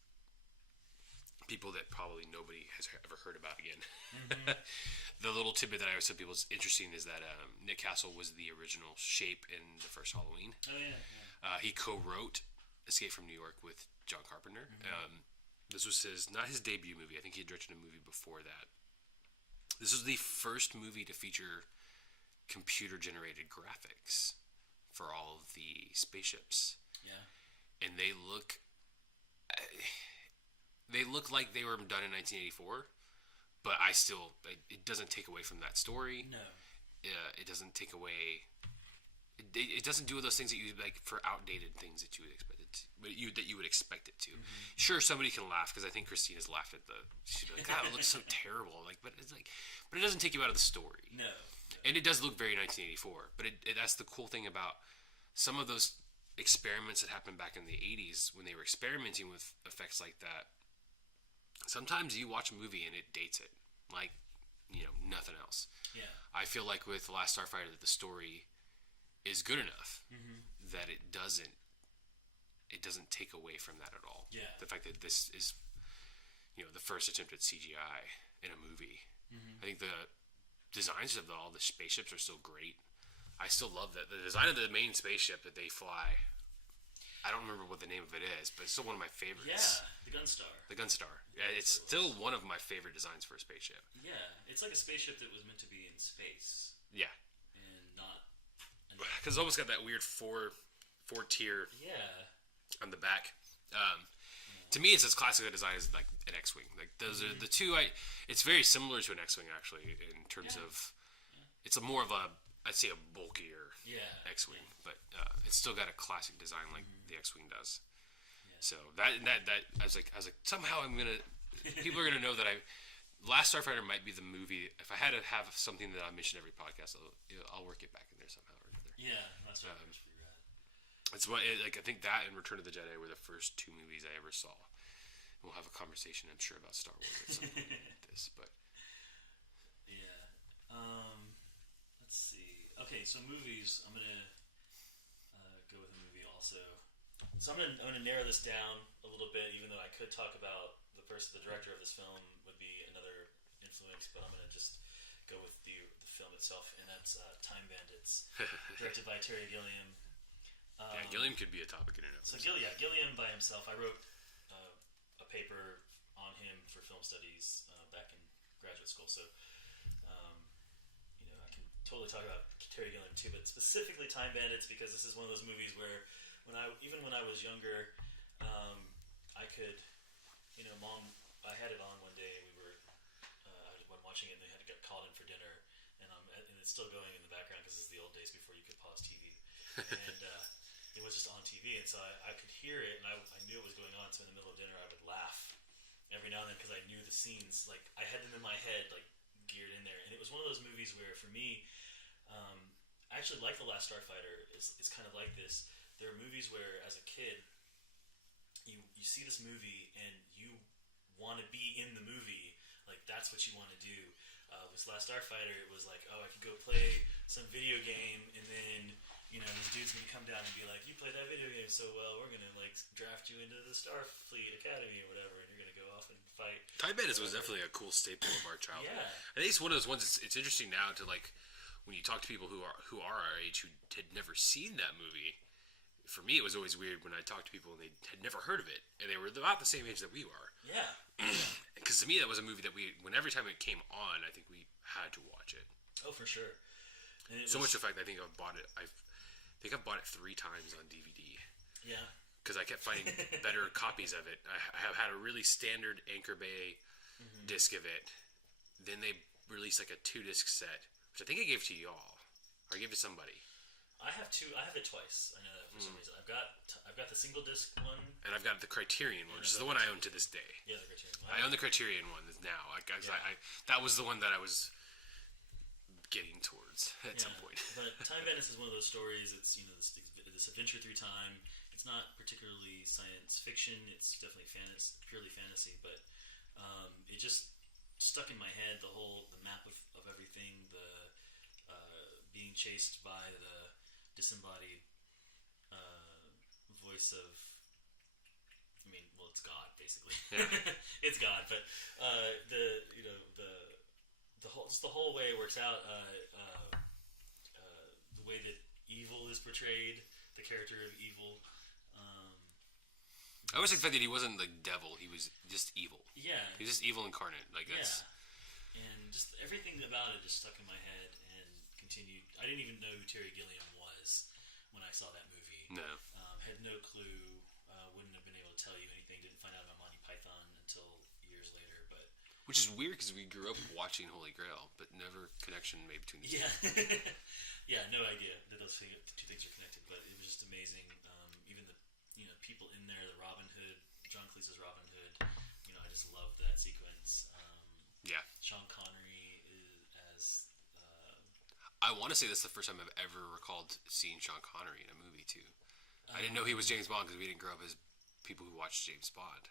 people that probably nobody has ever heard about again. The little tidbit that I always tell people is interesting is that Nick Castle was the original Shape in the first Halloween. Oh, yeah. He co-wrote Escape from New York with John Carpenter. This was not his debut movie. I think he had directed a movie before that. This was the first movie to feature computer-generated graphics for all of the spaceships. Yeah. And they look like they were done in 1984, but it doesn't take away from that story. No. It doesn't take away. It doesn't do those things that you like for outdated things that you would expect it to, that you would expect it to. Sure, somebody can laugh because I think Christina's laughed at she'd be like, God, it looks so terrible. But it doesn't take you out of the story. No. And it does look very 1984. But that's the cool thing about some of those experiments that happened back in the 80s when they were experimenting with effects like that. Sometimes you watch a movie and it dates it like nothing else. Yeah. I feel like with The Last Starfighter that the story is good enough that it doesn't take away from that at all. Yeah. The fact that this is the first attempt at CGI in a movie. I think the designs of all the spaceships are still great. I still love that the design of the main spaceship that they fly. I don't remember what the name of it is, but it's still one of my favorites. Yeah, the Gunstar. The Gunstar. Yeah, it's still one of my favorite designs for a spaceship. Yeah, it's like a spaceship that was meant to be in space. Yeah. And not... Because it's almost got that weird four-tier on the back. To me, it's as classic a design as like an X-Wing. Like those are the two. It's very similar to an X-Wing actually in terms of... It's more of I'd say a bulkier X-Wing, but it's still got a classic design like the X-Wing does. Yeah. So that I was like somehow people are gonna know that Last Starfighter might be the movie. If I had to have something that I mention every podcast, I'll work it back in there somehow or another. Yeah, Last Starfighter's pretty rad. It's what like I think that and Return of the Jedi were the first two movies I ever saw. We'll have a conversation, I'm sure, about Star Wars at some point with this, but Yeah. Let's see. Okay, so movies. I'm gonna go with a movie also. So I'm gonna narrow this down a little bit, even though I could talk about the director of this film would be another influence, but I'm gonna just go with the film itself, and that's Time Bandits, directed by Terry Gilliam. yeah, Gilliam could be a topic in and of So itself. Gilliam by himself. I wrote a paper on him for film studies back in graduate school. So I can totally talk about Terry Gilliam too, but specifically Time Bandits because this is one of those movies where even when I was younger, I could, Mom, I had it on one day. We were I was watching it, and they had to get called in for dinner, and it's still going in the background because it's the old days before you could pause TV, and it was just on TV, and so I could hear it, and I knew it was going on. So in the middle of dinner, I would laugh every now and then because I knew the scenes, like I had them in my head, like geared in there, and it was one of those movies where for me, I actually like The Last Starfighter. Is kind of like this. There are movies where, as a kid, you see this movie and you want to be in the movie. Like that's what you want to do. With Last Starfighter, it was like, oh, I could go play some video game, and then this dude's gonna come down and be like, you played that video game so well, we're gonna like draft you into the Starfleet Academy or whatever, and you're gonna go off and fight. Time Bandits was definitely a cool staple of our childhood. Yeah. I think it's one of those ones. It's interesting now to like when you talk to people who are our age who had never seen that movie. For me, it was always weird when I talked to people and they had never heard of it, and they were about the same age that we were. Yeah. Because to me, that was a movie that every time it came on, I think we had to watch it. Oh, for sure. And So much the fact that I think I've bought it. I think I've bought it 3 times on DVD. Yeah. Because I kept finding better copies of it. I have had a really standard Anchor Bay disc of it. Then they released like a 2-disc set, which I think I gave to y'all, or I gave to somebody. I have 2. I have it twice. I know that for some reason. I've got the single disc one, and I've got the Criterion one, which is the one I own to this day. Yeah, the Criterion one. I own the Criterion one now. That was the one that I was getting towards at some point. But Time Bandits is one of those stories. It's this adventure through time. It's not particularly science fiction. It's definitely purely fantasy. But it just stuck in my head. The map of everything. The being chased by the disembodied voice of. It's God basically. Yeah. It's God, but the whole way it works out. The way that evil is portrayed, the character of evil. I always expected he wasn't the devil. He was just evil. Yeah. He was just evil incarnate. Like that's. Yeah. And just everything about it just stuck in my head and continued. I didn't even know who Terry Gilliam was when I saw that movie. No. Had no clue. Wouldn't have been able to tell you anything. Didn't find out about Monty Python until years later. But Which is weird because we grew up watching Holy Grail, but never connection made between the two. Yeah, no idea that those two things are connected. But it was just amazing. Even the people in there, the Robin Hood, John Cleese's Robin Hood. I just loved that sequence. Yeah. Sean Connery as. I want to say this is the first time I've ever recalled seeing Sean Connery in a movie too. I didn't know he was James Bond because we didn't grow up as people who watched James Bond.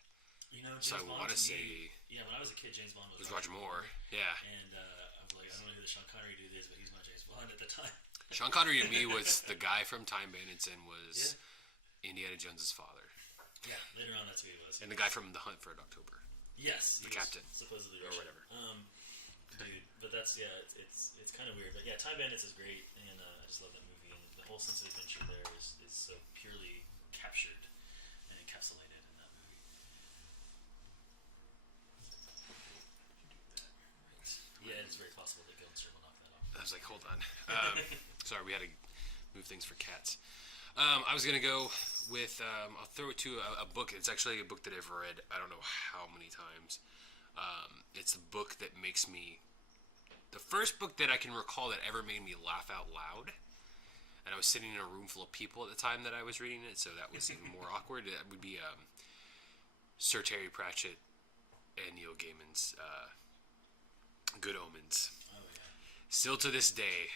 James so I Bond want to say. Yeah, when I was a kid, James Bond was Roger Moore. Yeah. And I was like, I don't know who the Sean Connery dude is, but he's not James Bond at the time. Sean Connery to me was the guy from Time Bandits and was Indiana Jones's father. Yeah, later on that's who he was. And the guy from The Hunt for Red October. Yes, the captain, supposedly or Russian. whatever. Dude, but that's it's kind of weird. But yeah, Time Bandits is great, and I just love that movie. And the whole sense of adventure there is so purely captured and encapsulated in that movie. Yeah, it's very possible that Gillenstern will knock that off. I was like, hold on. Sorry, we had to move things for cats. I was going to go with, I'll throw it to a book. It's actually a book that I've read I don't know how many times. It's a book that makes me, the first book that I can recall that ever made me laugh out loud. And I was sitting in a room full of people at the time that I was reading it, so that was even more awkward. It would be Sir Terry Pratchett and Neil Gaiman's Good Omens. Oh, yeah. Still to this day,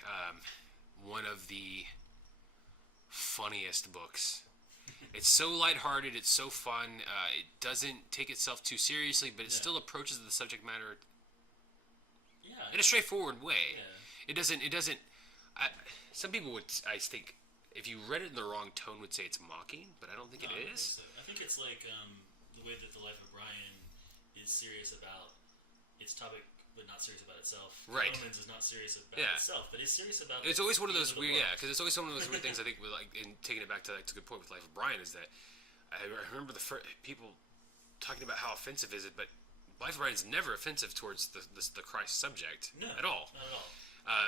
one of the funniest books. It's so lighthearted. It's so fun. It doesn't take itself too seriously, but it still approaches the subject matter in a straightforward way. Yeah. It doesn't. Some people would, I think, if you read it in the wrong tone, would say it's mocking, but I don't think it is. I think it's like the way that The Life of Brian is serious about its topic, but not serious about itself. Right. Omens is not serious about itself, but it's serious about. It's always one of those weird, because it's always one of those weird things. I think, with like, in taking it back to, like, to a good point with Life of Brian, is that I remember the first people talking about how offensive is it, but Life of Brian is never offensive towards the Christ subject at all. Not at all.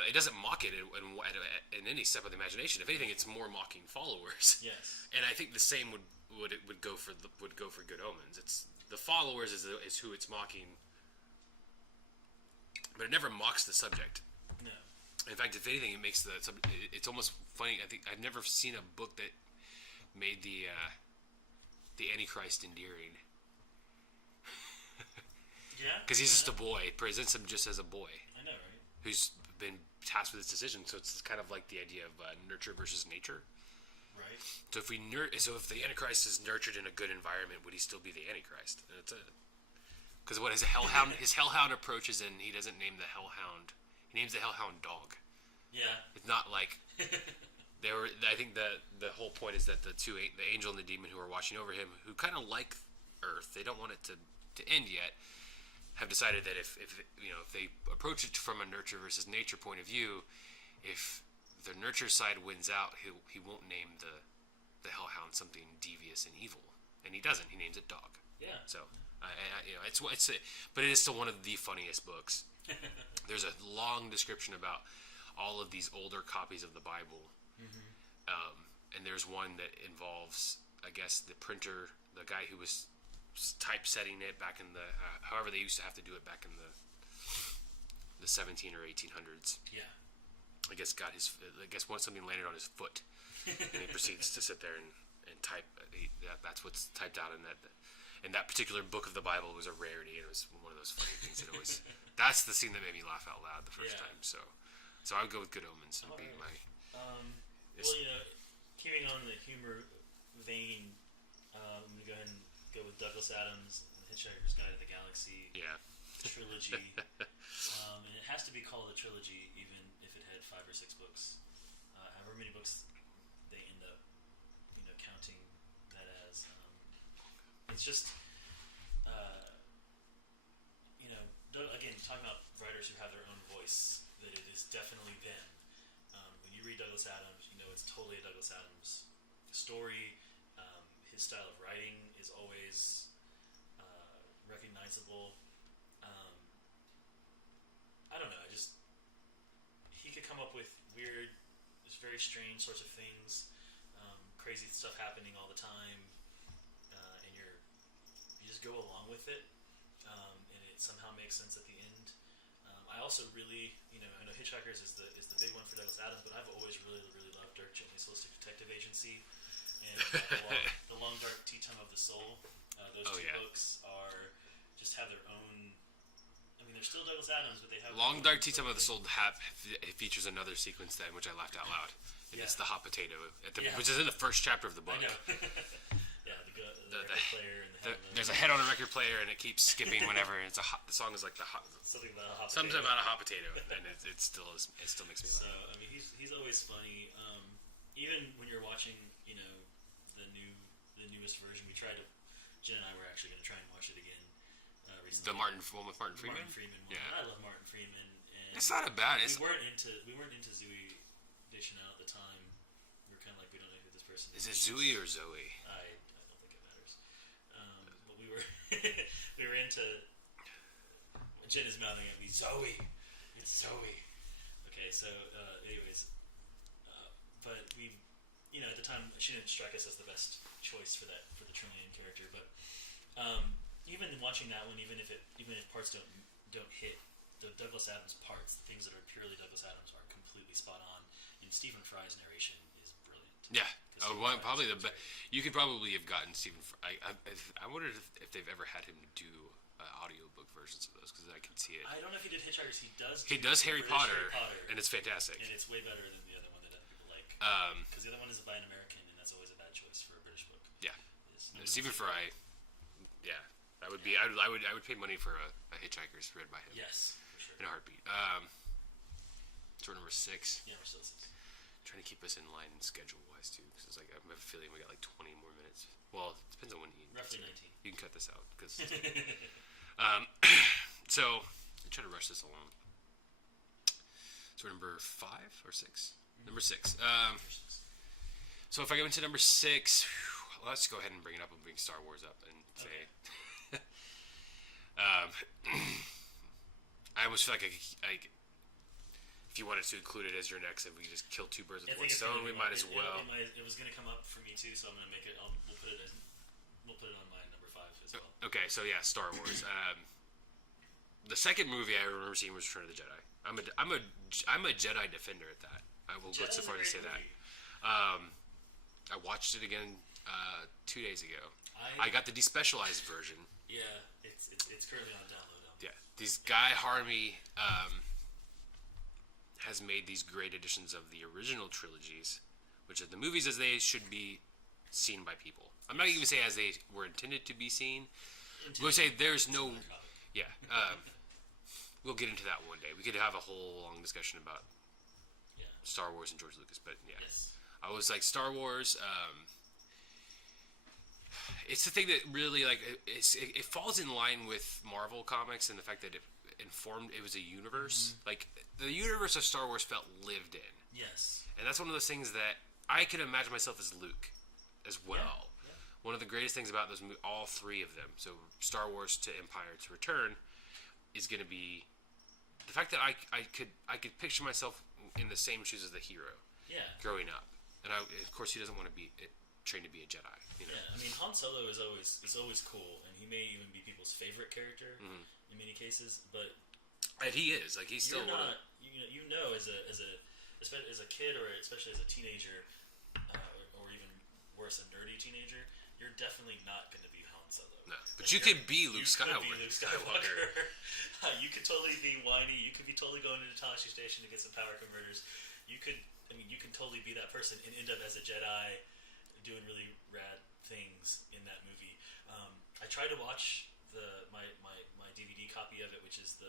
It doesn't mock it in any step of the imagination. If anything, it's more mocking followers. Yes. And I think the same would go for Good Omens. It's the followers is who it's mocking, but it never mocks the subject. No. In fact, if anything, it makes it's almost funny. I think I've never seen a book that made the Antichrist endearing. Yeah. Because he's just a boy. Presents him just as a boy. I know, right? Who's been tasked with this decision. So it's kind of like the idea of nurture versus nature. Right. So if the Antichrist is nurtured in a good environment, would he still be the Antichrist? Because what his hellhound approaches in, he doesn't name the hellhound. He names the hellhound Dog. Yeah. It's not like I think the whole point is that the angel and the demon who are watching over him, who kind of like Earth, they don't want it to end yet, have decided that if they approach it from a nurture versus nature point of view, if the nurture side wins out, he won't name the hellhound something devious and evil, and he doesn't. He names it Dog. Yeah. So but it is still one of the funniest books. There's a long description about all of these older copies of the Bible, and there's one that involves, I guess, the printer, the guy who was typesetting it back in the however they used to have to do it back in the 17 or 1800s. Yeah. I guess something landed on his foot, and he proceeds to sit there and type. That's what's typed out in that particular book of the Bible. Was a rarity, and it was one of those funny things that always. That's the scene that made me laugh out loud the first time. So I would go with Good Omens. Would be my. Well, keeping on the humor vein, I'm gonna go ahead and go with Douglas Adams' Hitchhiker's Guide to the Galaxy. Yeah. Trilogy. And it has to be called a trilogy, even if it had 5 or 6 books. However many books they end up, counting that as. It's just, again, talking about writers who have their own voice, that it is definitely them. When you read Douglas Adams, it's totally a Douglas Adams story. His style of writing is always recognizable. I don't know. He could come up with weird, just very strange sorts of things, crazy stuff happening all the time, and you just go along with it, and it somehow makes sense at the end. I also really, I know Hitchhikers is the big one for Douglas Adams, but I've always really, really loved Dark Gently Solistic Detective Agency and the Long Dark Tea Time of the Soul. Those two books have their own. I mean, they're still Douglas Adams, but they have Long Dark Tea Time of the Soul. It features another sequence in which I laughed out loud. It's the hot potato, which is in the first chapter of the book. I know. The record player and there's a head on a record player, and it keeps skipping whenever. And the song is like something about a hot potato. Something about a hot potato, and it still makes me laugh. So I mean, he's always funny. Even when you're watching, the newest version, Jen and I were actually going to try and watch it again recently. The one with Martin Freeman. Yeah, I love Martin Freeman. And it's not a bad. We weren't into Zooey dishing out at the time. We were kind of like, we don't know who this person is. Is it Zooey or Zoe? I don't think it matters. But we were we were into. Jen is mouthing at me, Zoe. It's Zoe. Okay, so anyways, but we, at the time she didn't strike us as the best choice for the Trillian character, but even watching that one, even if parts don't hit, the Douglas Adams parts, the things that are purely Douglas Adams are completely spot on, and Stephen Fry's narration is brilliant. Yeah. Probably the best. You could probably have gotten Stephen Fry. I wondered if they've ever had him do audiobook versions of those, because I can see it. I don't know if he did Hitchhikers. He does Harry Potter, and it's fantastic. And it's way better than the other one that other people like. Because the other one is by an American, and that's always a bad choice for a British book. Yeah. Stephen Fry. Yeah. I would pay money for a Hitchhiker's read by him. Yes, for sure. In a heartbeat. So number 6. Yeah, we're still 6. Trying to keep us in line schedule-wise, too. Because I have a feeling we got like 20 more minutes. Well, it depends on when you... Roughly 19. You can cut this out. Cause, so, I try to rush this along. So number 5 or 6? Mm-hmm. Number 6. So if I go into number 6, let's go ahead and bring it up and bring Star Wars up and say... Okay. I almost feel like if you wanted to include it as your next, if we just kill 2 birds with 1 stone, we might as well. It was going to come up for me too, so I'm going to make it. We'll put it on my number 5 as well. Okay, so yeah, Star Wars. The second movie I remember seeing was Return of the Jedi. I'm a Jedi defender at that. I will go so far to say that. I watched it again 2 days ago. I got the despecialized version. Yeah, it's currently on download. Yeah, these Guy Harvey has made these great editions of the original trilogies, which are the movies as they should be seen by people. I'm not even say as they were intended to be seen. We'll say there's no... Yeah. We'll get into that one day. We could have a whole long discussion about Star Wars and George Lucas, but yeah. Yes. I was like, Star Wars... it's the thing that really, like, it falls in line with Marvel Comics and the fact that it was a universe. Mm-hmm. Like, the universe of Star Wars felt lived in. Yes. And that's one of those things that I could imagine myself as Luke as well. Yeah. One of the greatest things about those all 3 of them, so Star Wars to Empire to Return, is going to be the fact that I could picture myself in the same shoes as the hero. Yeah. Growing up. And of course he doesn't want to be trained to be a Jedi. You know? Yeah, I mean, Han Solo is always cool, and he may even be people's favorite character in many cases. But and he is like he's still not. You know, as a kid or especially as a teenager, or even worse, a nerdy teenager, you're definitely not going to be Han Solo. No, but you could be Luke Skywalker. You could totally be whiny. You could be totally going to the Tashi Station to get some power converters. You can totally be that person and end up as a Jedi, doing really rad things in that movie. I tried to watch my DVD copy of it, which is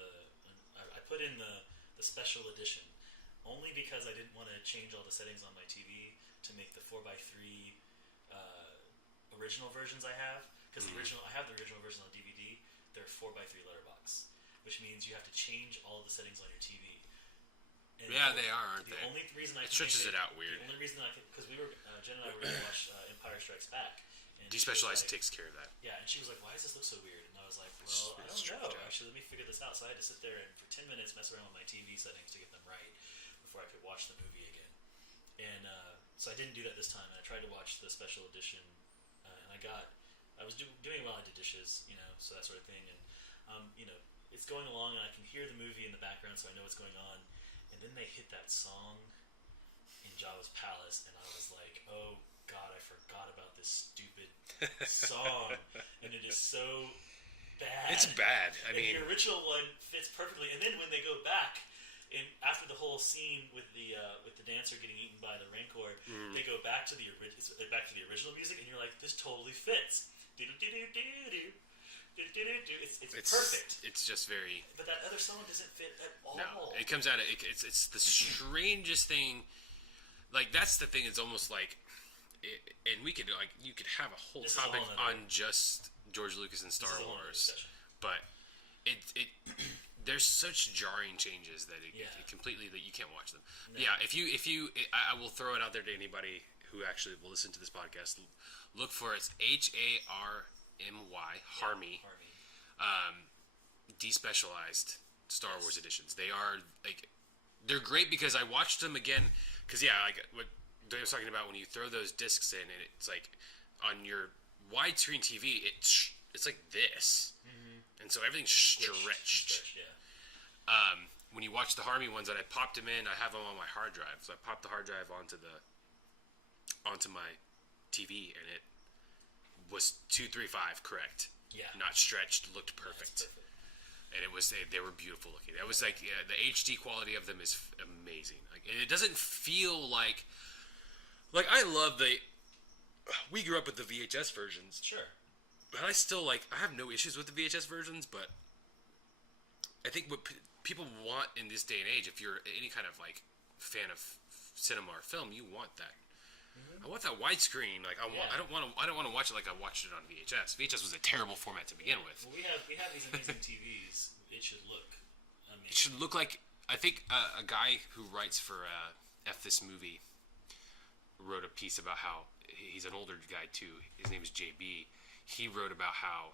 I put in the special edition only because I didn't want to change all the settings on my TV to make the 4:3 original versions I have, because I have the original version on DVD. They're 4:3 letterbox, which means you have to change all the settings on your TV. And they are, aren't they? The only reason it stretches it out weird. The only reason because Jen and I were going to watch Empire Strikes Back. And Despecialized takes care of that. Yeah, and she was like, "Why does this look so weird?" And I was like, "Well, I don't know. Actually, let me figure this out." So I had to sit there and for 10 minutes mess around with my TV settings to get them right before I could watch the movie again. And so I didn't do that this time. And I tried to watch the special edition, and I was doing while I did dishes, so that sort of thing. And it's going along, and I can hear the movie in the background, so I know what's going on. And then they hit that song in Jabba's palace, and I was like, "Oh God, I forgot about this stupid song," and it is so bad. It's bad. I mean, the original one fits perfectly, and then when they go back, and after the whole scene with the dancer getting eaten by the Rancor, they go back to the original music, and you're like, "This totally fits." It's perfect. It's just very. But that other song doesn't fit at all. No, it comes out of it's the strangest thing. Like that's the thing. It's almost like, and we could you could have a whole topic on just George Lucas and Star Wars, but there's such jarring changes that it completely that you can't watch them. No. Yeah, if you I will throw it out there to anybody who actually will listen to this podcast. Look for it's HARMY, Harmy. Despecialized Star Wars editions. They are they're great because I watched them again. Because what Dave was talking about when you throw those discs in and it's like on your widescreen TV, it's like this, and so everything's stretched. When you watch the Harmy ones, and I popped them in, I have them on my hard drive. So I popped the hard drive onto my TV, and it was 235 correct. Yeah, not stretched. Looked perfect. And they were beautiful looking. That was the HD quality of them is amazing. Like, and it doesn't feel like Like, I love we grew up with the VHS versions. Sure. And I still, like, I have no issues with the VHS versions, but I think what people want in this day and age, if you're any kind of, like, fan of cinema or film, you want that. I want that widescreen. Like, I don't want to watch it like I watched it on VHS. VHS was a terrible format to begin with. Well, we have these amazing TVs. It should look amazing. It should look like, I think a guy who writes for F This Movie wrote a piece about how he's an older guy too. His name is JB. He wrote about how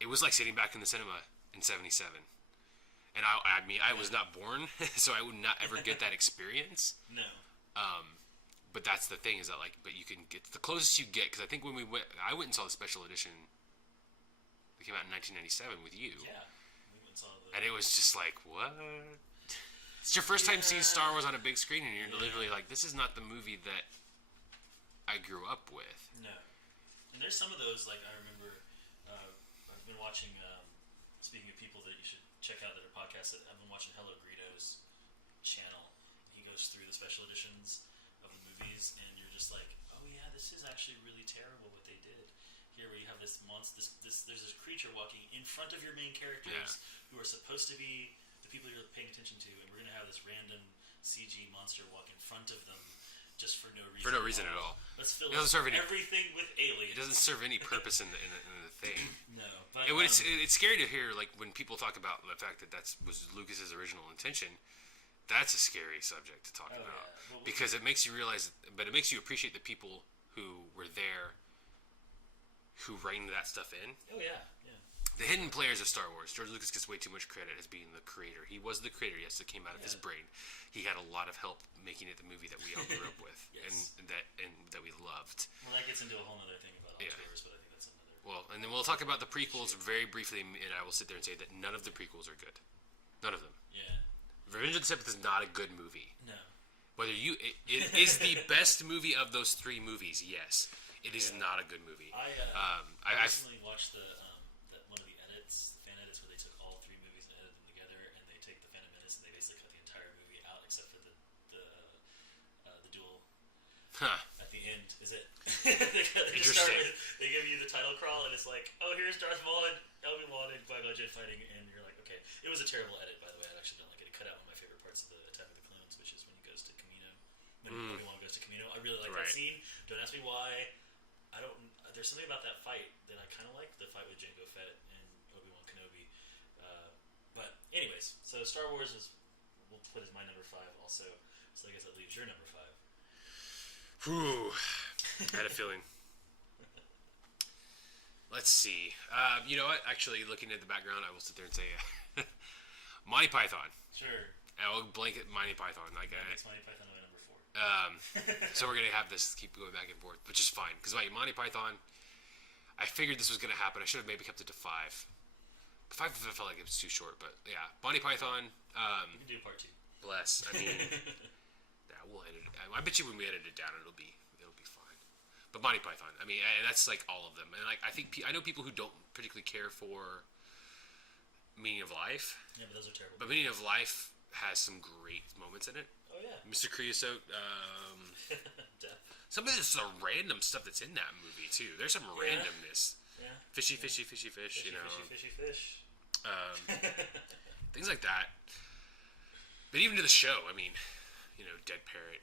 it was like sitting back in the cinema in '77. And I mean, I was not born, so I would not ever get that experience. No. But that's the thing, is that, like, but you can get the closest you get, because I think when I went and saw the special edition that came out in 1997 with you. Yeah. We went and saw the... And it was just like, what? It's your first time seeing Star Wars on a big screen, and you're literally like, this is not the movie that I grew up with. No. And there's some of those, like, I remember, I've been watching, speaking of people that you should check out that are podcasts, I've been watching Hello Greedo's channel. He goes through the special editions of the movies, and you're just like, oh yeah, this is actually really terrible what they did. Here where you have this monster, there's this creature walking in front of your main characters who are supposed to be the people you're paying attention to, and we're going to have this random CG monster walk in front of them just for no reason. For no reason at all. Let's fill everything with aliens. It doesn't serve any purpose in the thing. No, but it's scary to hear, like, when people talk about the fact that was Lucas's original intention. That's a scary subject to talk about, well, because it makes you realize, but it makes you appreciate the people who were there, who reined that stuff in. Oh yeah. The hidden players of Star Wars. George Lucas gets way too much credit as being the creator. He was the creator, yes, it came out of his brain. He had a lot of help making it the movie that we all grew up with, Yes. and that we loved. Well, that gets into a whole other thing about Octavers, but I think that's another. Well, and then we'll talk about the prequels very briefly, and I will sit there and say that none of the prequels are good. None of them. Yeah. Revenge of the Sith is not a good movie. No. Whether it is the best movie of those three movies, yes. It is not a good movie. I recently watched one of the edits, the fan edits, where they took all three movies and edited them together, and they take the Phantom Menace and they basically cut the entire movie out except for the duel at the end. Is it? Interesting. They give you the title crawl, and it's like, oh, here's Darth Maul and Obi-Wan and Qui-Gon Jinn fighting, and you're like, okay. It was a terrible edit, by the way. I actually don't like it. It cut out one of my favorite parts of the Attack of the Clones, which is when he goes to Kamino. When Obi-Wan goes to Kamino. I really like that scene. Don't ask me why. I don't. There's something about that fight that I kind of like. The fight with Jango Fett and Obi-Wan Kenobi. But anyways, so Star Wars we'll put as my number 5 also. So I guess that leaves your number 5. Whew. I had a feeling. Let's see. You know what? Actually, looking at the background, I will sit there and say Monty Python. Sure. I will blanket Monty Python. Like it's Monty Python on my number 4. So we're gonna have this keep going back and forth, which is fine because like Monty Python, I figured this was gonna happen. I should have maybe kept it to 5. 5 I felt like it was too short, but yeah, Monty Python. You can do part 2. Bless. I mean, yeah, we'll edit it. I bet you when we edit it down, it'll be fine. But Monty Python. I mean, and that's like all of them. And like I know people who don't particularly care for Meaning of Life. Yeah, but those are terrible. But Meaning of Life has some great moments in it. Oh yeah. Mr. Creosote. Death. Some of this random stuff that's in that movie too. There's some randomness. Yeah. Fishy, you know. Fishy fish. Things like that. But even to the show, I mean, you know, Dead Parrot.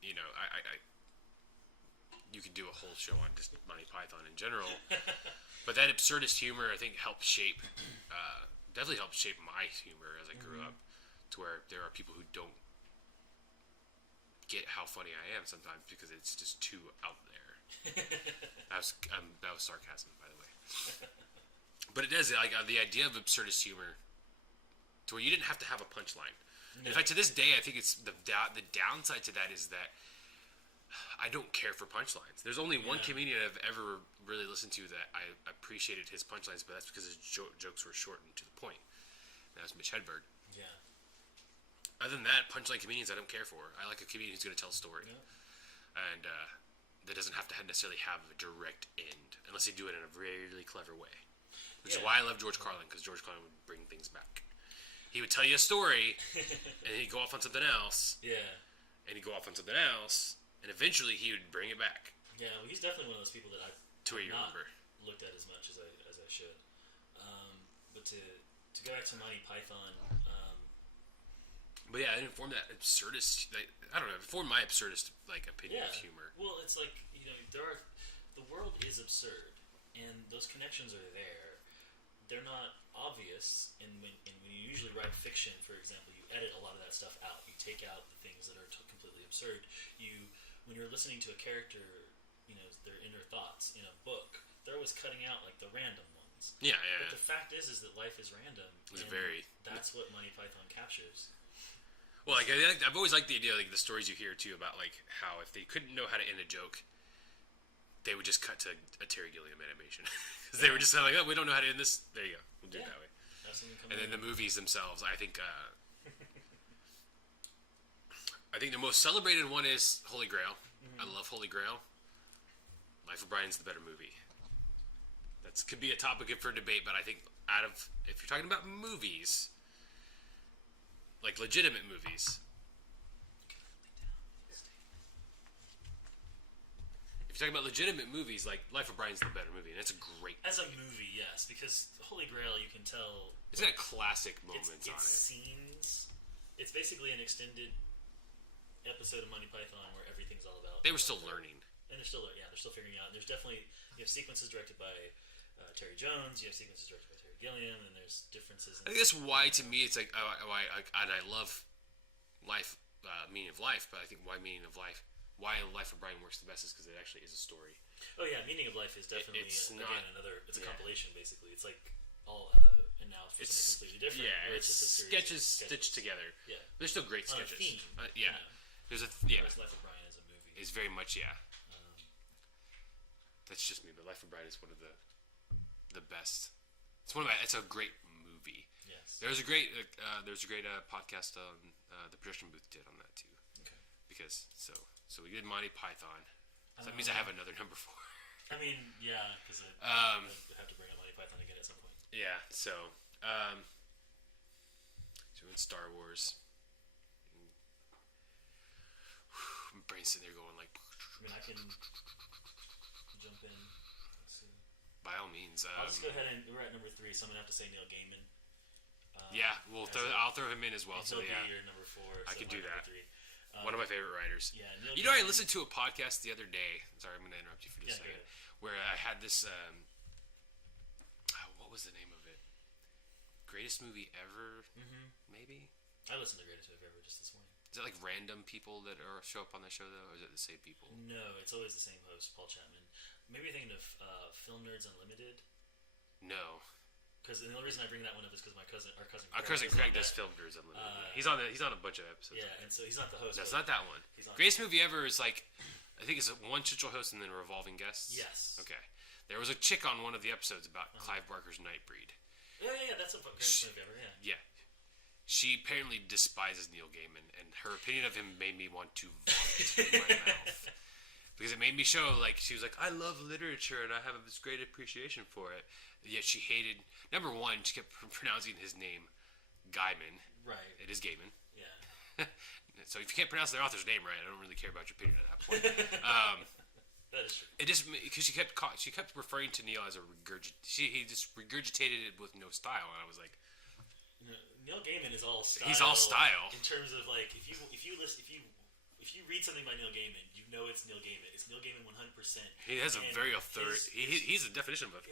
You know, I you could do a whole show on just Monty Python in general. But that absurdist humor, I think, definitely helped shape my humor as I grew up, to where there are people who don't get how funny I am sometimes because it's just too out there. That was sarcasm, by the way. But it does, like, the idea of absurdist humor, to where you didn't have to have a punchline. No. In fact, to this day, I think it's the downside to that is that I don't care for punchlines. There's only one comedian I've ever really listened to that I appreciated his punchlines, but that's because his jokes were short and to the point. That was Mitch Hedberg. Yeah. Other than that, punchline comedians I don't care for. I like a comedian who's going to tell a story. Yeah. And that doesn't have to necessarily have a direct end, unless they do it in a really clever way. Which is why I love George Carlin, because George Carlin would bring things back. He would tell you a story, and he'd go off on something else. Yeah. and he'd go off on something else, and eventually he would bring it back. Yeah, well, he's definitely one of those people that I've to what you not remember. looked at as much as I should. But to go back to Monty Python. But yeah, it informed that absurdist. Like, I don't know. It informed my absurdist opinion of humor. Well, it's like the world is absurd, and those connections are there. They're not obvious, and when you usually write fiction, for example, you edit a lot of that stuff out. You take out the things that are completely absurd. When you're listening to a character, their inner thoughts in a book, they're always cutting out the random ones. Yeah. But the fact is that life is random. That's what Monty Python captures. Well, I've always liked the idea, the stories you hear too about how if they couldn't know how to end a joke, they would just cut to a Terry Gilliam animation because they were just like, oh, we don't know how to end this. There you go, we'll do it that way. And then the movies themselves, I think the most celebrated one is Holy Grail. I love Holy Grail. Life of Brian's the better movie. That could be a topic for debate, but I think if you're talking about movies. Legitimate movies. If you're talking about legitimate movies, Life of Brian's the better movie, and it's a great As movie. a movie, yes, because the Holy Grail, you can tell... It's got classic moments on it. Scenes. It's basically an extended episode of Monty Python where everything's all about... They were still learning. And they're still figuring out. And there's definitely... You have sequences directed by Terry Jones, you have sequences directed by Terry Gilliam, and there's differences. I think that's why, to me, it's and I love Life, Meaning of Life, but I think why Life of Brian works the best is because it actually is a story. Oh yeah, Meaning of Life is definitely it's a compilation basically. It's all and now for something completely different. Yeah, it's just a series sketches stitched together. Yeah, they're still great sketches. Theme, yeah, there's Whereas Life of Brian is a movie. It's very much That's just me, but Life of Brian is one of the best. It's a great movie. Yes. There's a great podcast the production booth did on that too. Okay. Because so we did Monty Python. So that means I have another number 4. I mean, yeah, because I have to bring up Monty Python again at some point. Yeah. So doing Star Wars. My brain's sitting there going I mean, I can jump in. Let's see. By all means. I'll just go ahead and we're at number 3, so I'm gonna have to say Neil Gaiman. Yeah, I'll throw him in as well. So yeah, your number 4. I can do that. 3. One of my favorite writers. Yeah, Neil I listened to a podcast the other day. Sorry, I'm going to interrupt you for just a second. Where I had this. What was the name of it? Greatest movie ever? Maybe. I listened to Greatest Movie Ever just this morning. Is it random people that show up on the show though, or is it the same people? No, it's always the same host, Paul Chapman. Maybe you're thinking of Film Nerds Unlimited. No. Because the only reason I bring that one up is because our cousin Craig does Film Nerds Unlimited. He's on a bunch of episodes. Yeah, and so he's not the host. That's not that one. Greatest movie ever is I think it's one central host and then revolving guests. Yes. Okay. There was a chick on one of the episodes about Clive Barker's Nightbreed. Yeah, that's a greatest movie ever. Yeah. She apparently despises Neil Gaiman, and her opinion of him made me want to vomit in my mouth. Because it made me show, she was like, I love literature, and I have this great appreciation for it. Yet she hated, number one, she kept pronouncing his name Gaiman. Right. It is Gaiman. Yeah. So if you can't pronounce their author's name right, I don't really care about your opinion at that point. That is true. It just, because she kept referring to Neil as a he just regurgitated it with no style, and I was like, Neil Gaiman is all style. He's all style. In terms of if you read something by Neil Gaiman, you know it's Neil Gaiman. It's Neil Gaiman 100%. He has a very authorial. He's a definition of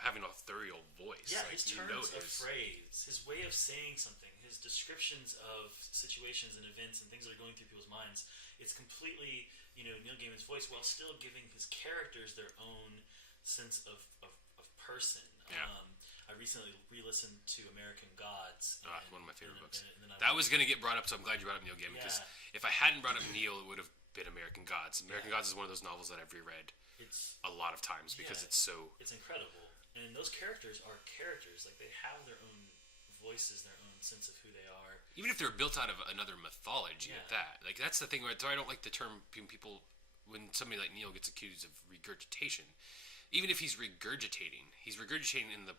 having an authorial voice. Yeah, his turns of phrase, his way of saying something, his descriptions of situations and events and things that are going through people's minds. It's completely Neil Gaiman's voice while still giving his characters their own sense of person. Yeah. I recently re-listened to American Gods. One of my favorite books. That was going to get brought up, so I'm glad you brought up Neil Gaiman. Because if I hadn't brought up Neil, it would have been American Gods. American Gods is one of those novels that I've reread a lot of times because it's so... It's incredible. And those characters are characters. They have their own voices, their own sense of who they are. Even if they're built out of another mythology at that. That's the thing where I don't like the term people... When somebody like Neil gets accused of regurgitation, even if he's regurgitating in the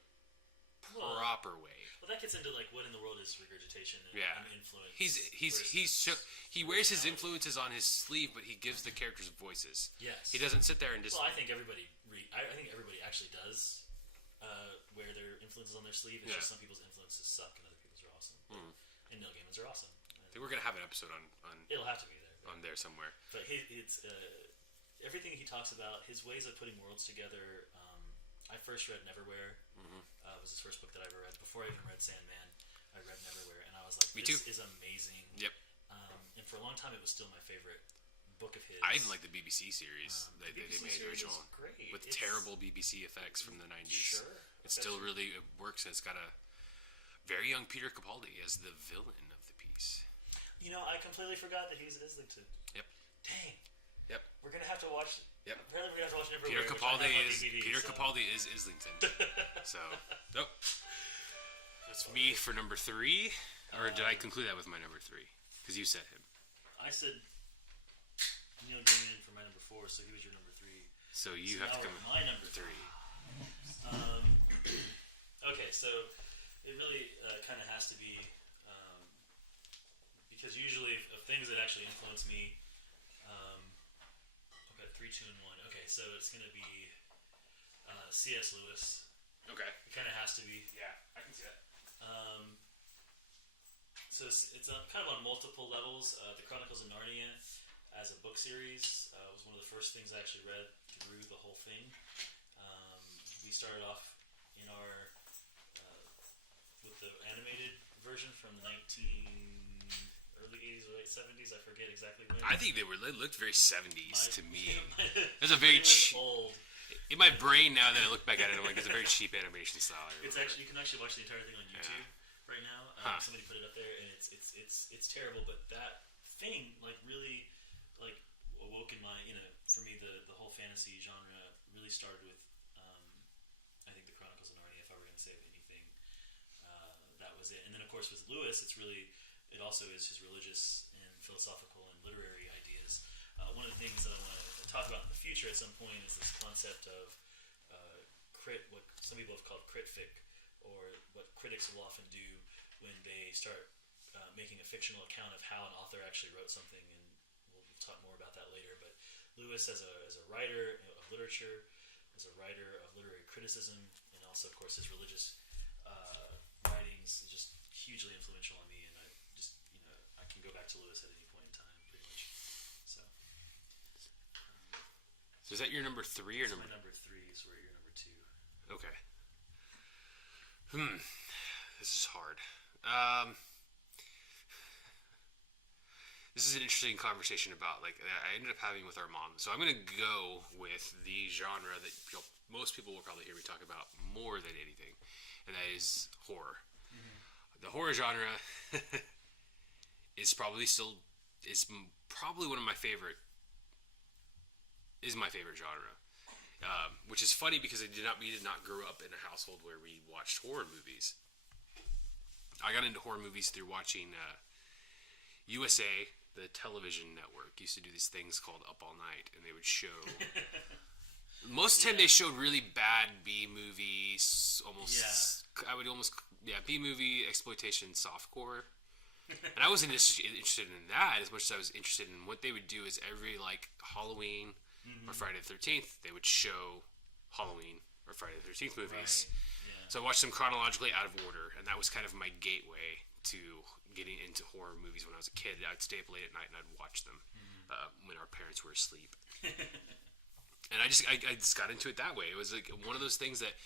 proper way. Well, that gets into like what in the world is regurgitation and, and influence. He wears his influences on his sleeve, but he gives the characters voices. Yes. He doesn't sit there and just. Well, I think everybody actually does wear their influences on their sleeve. It's just some people's influences suck and other people's are awesome. And Neil Gaiman's are awesome. I think we're gonna have an episode on. It'll have to be there. On there somewhere. But it's everything he talks about, his ways of putting worlds together. I first read Neverwhere. It was his first book that I ever read. Before I even read Sandman, I read Neverwhere, and I was like, this is amazing. Yep. And for a long time, it was still my favorite book of his. I even like the BBC series they made original. Great. With terrible BBC effects from the 90s. Sure. It still really works. It's got a very young Peter Capaldi as the villain of the piece. You know, I completely forgot that he was in Islington. Yep. Dang. Yep. We're gonna have to watch. Yep. Apparently, we're gonna have to watch Neverwhere. Peter Capaldi is Islington. So, nope. That's me for number 3, or did I conclude that with my number 3? Because you said him. I said Neil Gaiman for my number 4, so he was your number 3. So you have to come with my number 3. Okay, so it really kind of has to be because usually of things that actually influence me. I've got 3, 2, and 1. Okay, so it's going to be C.S. Lewis. Okay. It kind of has to be. Yeah, I can see that. So it's kind of on multiple levels. The Chronicles of Narnia as a book series was one of the first things I actually read through the whole thing. We started off in our with the animated version from the early 80s or late 70s. I forget exactly when. I think they looked very 70s to me. It's a very old. In my brain now that I look back at it, I'm like, it's a very cheap animation style. It's actually, you can actually watch the entire thing on YouTube right now. Somebody put it up there, and it's terrible. But that thing like really like awoke in my for me the whole fantasy genre really started with I think the Chronicles of Narnia. If I were going to say anything, that was it. And then of course with Lewis, it also is his religious and philosophical and literary ideas. One of the things that I want to talk about in the future at some point is this concept of what some people have called critfic, or what critics will often do when they start making a fictional account of how an author actually wrote something, and we'll talk more about that later. But Lewis, as a writer of literature, as a writer of literary criticism, and also, of course, his religious writings, is just hugely influential on me, and I just, I can go back to Lewis at any point in time, pretty much. So is that your number 3 or number? My number 3 is where your number 2. Okay. This is hard. This is an interesting conversation about, like, I ended up having with our mom. So I'm going to go with the genre that most people will probably hear me talk about more than anything, and that is horror. The horror genre is probably one of my favorite. Is my favorite genre, which is funny because we did not grow up in a household where we watched horror movies. I got into horror movies through watching USA, the television network, used to do these things called Up All Night, and they would show. Most of the time, they showed really bad B movies, B movie exploitation softcore. And I wasn't interested in that as much as I was interested in what they would do. Is every like Halloween or Friday the 13th, they would show Halloween or Friday the 13th movies. Right. Yeah. So I watched them chronologically out of order, and that was kind of my gateway to getting into horror movies when I was a kid. I'd stay up late at night and I'd watch them when our parents were asleep. And I just got into it that way. It was like one of those things that,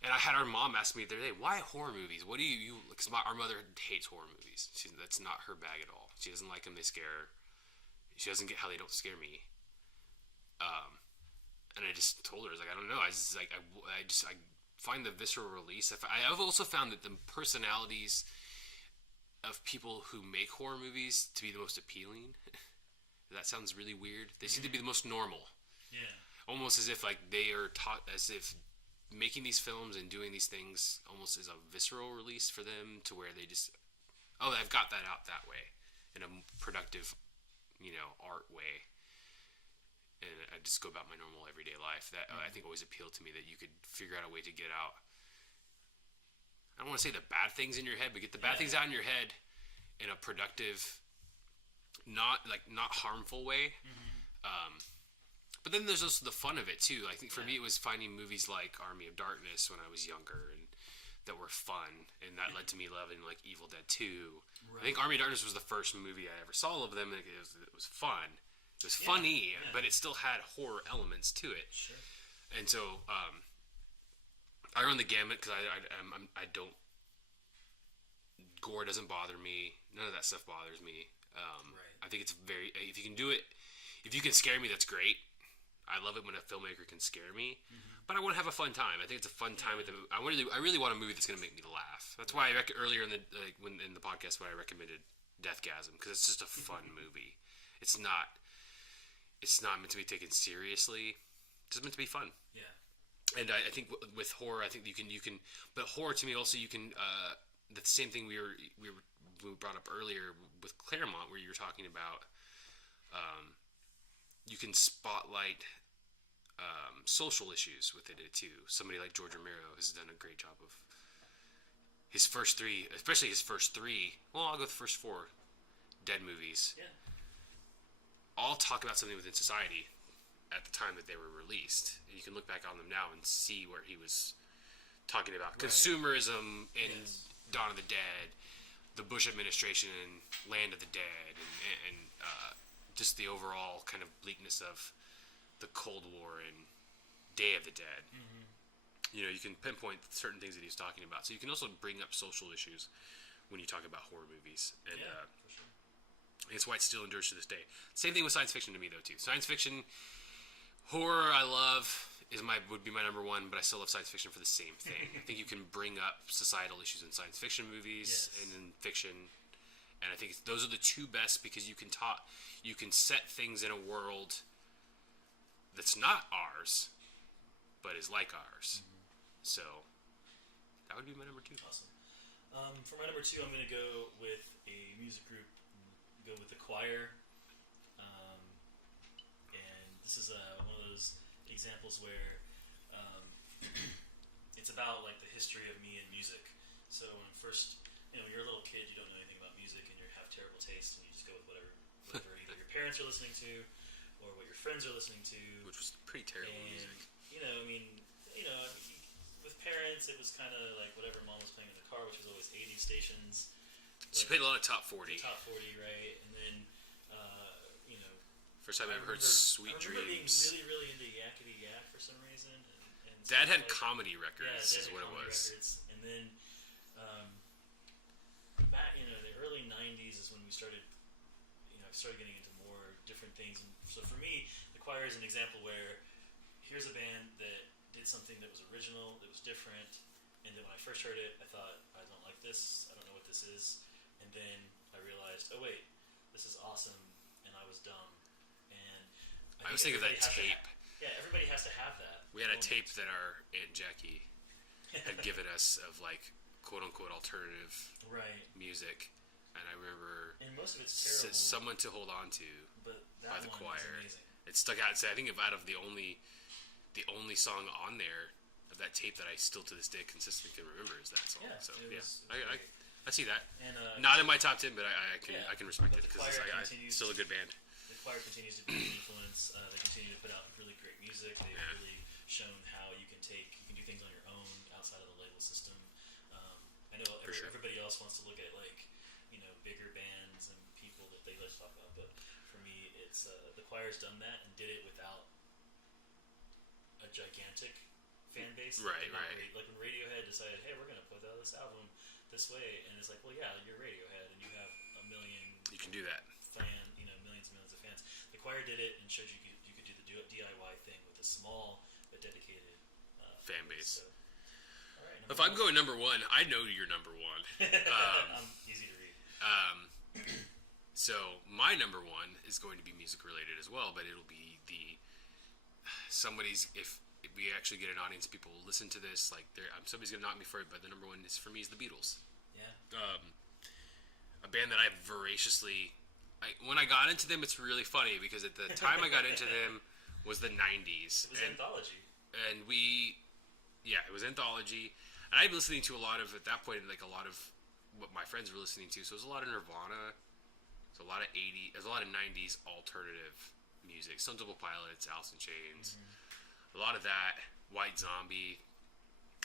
and I had our mom ask me the other day, why horror movies? What do you because our mother hates horror movies. That's not her bag at all. She doesn't like them. They scare her. She doesn't get how they don't scare me. And I just told her, I was like, I don't know. I find the visceral release. I've also found that the personalities of people who make horror movies to be the most appealing. That sounds really weird. They seem to be the most normal. Yeah. Almost as if like they are taught, as if making these films and doing these things almost is a visceral release for them, to where they just, I've got that out that way in a productive, art way. And I just go about my normal everyday life. That I think always appealed to me, that you could figure out a way to get out I don't want to say the bad things in your head, but get the bad things out in your head in a productive, not harmful way. But then there's also the fun of it too. I think for me it was finding movies like Army of Darkness when I was younger and that were fun, and that led to me loving like Evil Dead 2. Right. I think Army of Darkness was the first movie I ever saw of them. And it was fun. It was funny, but it still had horror elements to it. Sure. And so I run the gamut because I don't. Gore doesn't bother me. None of that stuff bothers me. Right. I think it's very. If you can do it, if you can scare me, that's great. I love it when a filmmaker can scare me, but I want to have a fun time. I think it's a fun time with the movie. I really want a movie that's going to make me laugh. That's why earlier in the in the podcast when I recommended Deathgasm, because it's just a fun movie. It's not meant to be taken seriously. It's just meant to be fun. Yeah. And I think with horror, I think you can. But horror to me also you can. The same thing we brought up earlier with Claremont, where you were talking about. You can spotlight social issues within it too. Somebody like George Romero has done a great job of his first three, especially his first three. Well, I'll go with the first four Dead movies. Yeah. All talk about something within society at the time that they were released. And you can look back on them now and see where he was talking about consumerism in Dawn of the Dead, the Bush administration in Land of the Dead, and just the overall kind of bleakness of the Cold War and Day of the Dead. You know, you can pinpoint certain things that he's talking about. So you can also bring up social issues when you talk about horror movies. And for sure. It's why it still endures to this day. Same thing with science fiction to me, though, too. Science fiction, horror I love would be my number one, but I still love science fiction for the same thing. I think you can bring up societal issues in science fiction movies and in fiction. And I think those are the two best because you can set things in a world that's not ours, but is like ours. So that would be my number two. Awesome. For my number two, I'm going to go with a music group. Go with the Choir. And this is one of those examples where it's about like the history of me and music. So when first, you're a little kid, you don't know anything about music, and you have terrible taste, and you just go with whatever either your parents are listening to, or what your friends are listening to. Which was pretty terrible music. With parents, it was kind of like whatever mom was playing in the car, which was always 80s stations. She played a lot of top 40. Top 40, right? And then, first time I ever heard Sweet Dreams. I remember being really, really into Yakety Yak for some reason. And Dad had comedy records, is what it was. Records. And then, back in the early 90s is when we started, started getting into more different things. And so for me, the Choir is an example where here's a band that did something that was original, that was different, and then when I first heard it, I thought, I don't like this, I don't know what this is, and then I realized, oh wait, this is awesome, and I was dumb. And I was thinking of that tape. Everybody has to have that. We had a tape that our Aunt Jackie had given us of like quote-unquote alternative music. And I remember and most of it's terrible. Someone to Hold On To by the Choir. It stuck out. So I think out of the only song on there of that tape that I still to this day consistently can remember is that song. Yeah, so I I see that. And, not in my top 10, but I can respect it because it's still a good band. The Choir continues to be an influence. They continue to put out really great music. They've really shown how you can do things on your own outside of the label system. I know everybody else wants to look at bigger bands and people that they like to talk about, but for me, it's the Choir's done that and did it without a gigantic fan base. Right. Like when Radiohead decided, hey, we're going to put out this album this way, and it's like, well, yeah, you're Radiohead and you have a million. You can do that. Millions and millions of fans. The Choir did it and showed you could do the DIY thing with a small but dedicated fan base. So, all right, if I'm going number one, I know you're number one. I'm easy to read. So my number one is going to be music related as well, but it'll be if we actually get an audience, people will listen to this. Like somebody's gonna knock me for it, but the number one is for me is the Beatles. Yeah. A band that I voraciously. When I got into them, it's really funny because at the time I got into them was the 90s. It was Anthology. And it was Anthology. And I'd been listening to a lot of, at that point, like a lot of what my friends were listening to. So it was a lot of Nirvana. It's a lot of 80s, there's a lot of 90s alternative music. Stone Temple Pilots, Alice in Chains. A lot of that. White Zombie.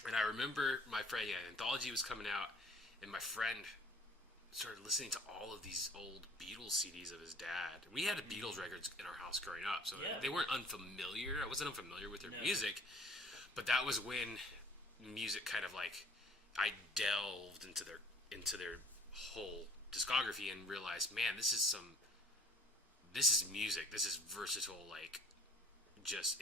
And I remember my friend, Anthology was coming out, and my friend started listening to all of these old Beatles CDs of his dad. We had Beatles records in our house growing up, so they weren't unfamiliar. I wasn't unfamiliar with their music, but that was when music kind of like, I delved into their whole discography and realized, man, this is music. This is versatile. Like, just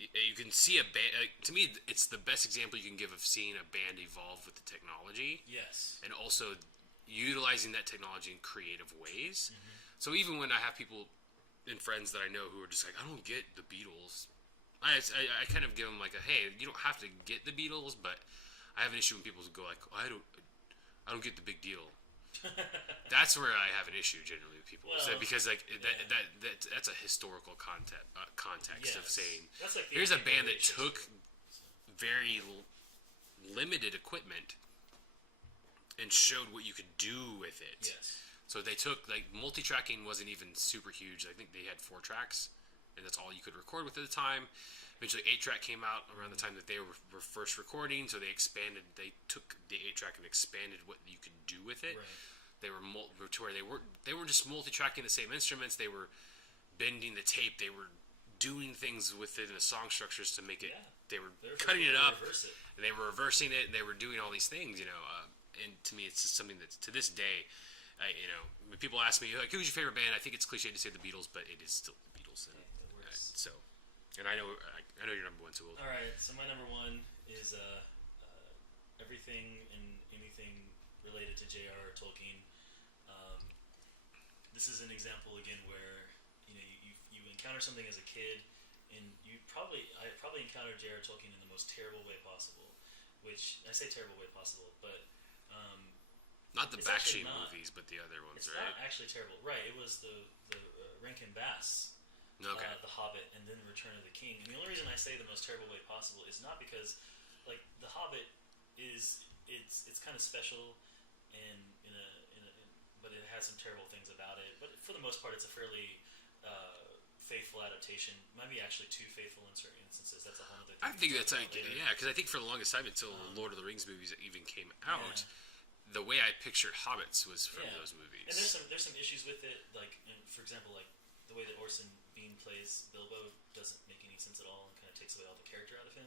you can see a band. To me, it's the best example you can give of seeing a band evolve with the technology. Yes. And also utilizing that technology in creative ways. So even when I have people and friends that I know who are just like, I don't get the Beatles, I kind of give them like hey, you don't have to get the Beatles, but I have an issue when people go like, I don't get the big deal. That's where I have an issue generally with people, because like that's a historical context of saying, like, here's a band that took very limited equipment and showed what you could do with it. Yes. So they took, like, multi-tracking wasn't even super huge. I think they had 4 tracks, and that's all you could record with at the time. Eventually 8-track came out around the time that they were first recording, so they took the 8-track and expanded what you could do with it. Right. They were to where they weren't just multi-tracking the same instruments. They were bending the tape. They were doing things within the song structures to make it. They were cutting it up, and they were reversing it, and they were doing all these things. And to me, it's just something that to this day, when people ask me like, "Who's your favorite band?" I think it's cliche to say the Beatles, but it is still the Beatles. And and I know you're number one. So all right. So my number one is everything and anything related to J.R.R. Tolkien. This is an example again where you encounter something as a kid, and I probably encountered J.R.R. Tolkien in the most terrible way possible. Which I say terrible way possible, but not the Bakshi movies, but the other ones, it's right? It's not actually terrible, right? It was the Rankin Bass, The Hobbit, and then Return of the King. And the only reason I say the most terrible way possible is not because, like, The Hobbit it's kind of special, and but it has some terrible things about it. But for the most part, it's a fairly faithful adaptation. Might be actually too faithful in certain instances. That's a whole other thing. I think that's because I think for the longest time until Lord of the Rings movies even came out, the way I pictured hobbits was from those movies. And there's some issues with it, like, for example, like the way that Orson Bean plays Bilbo doesn't make any sense at all, and kind of takes away all the character out of him.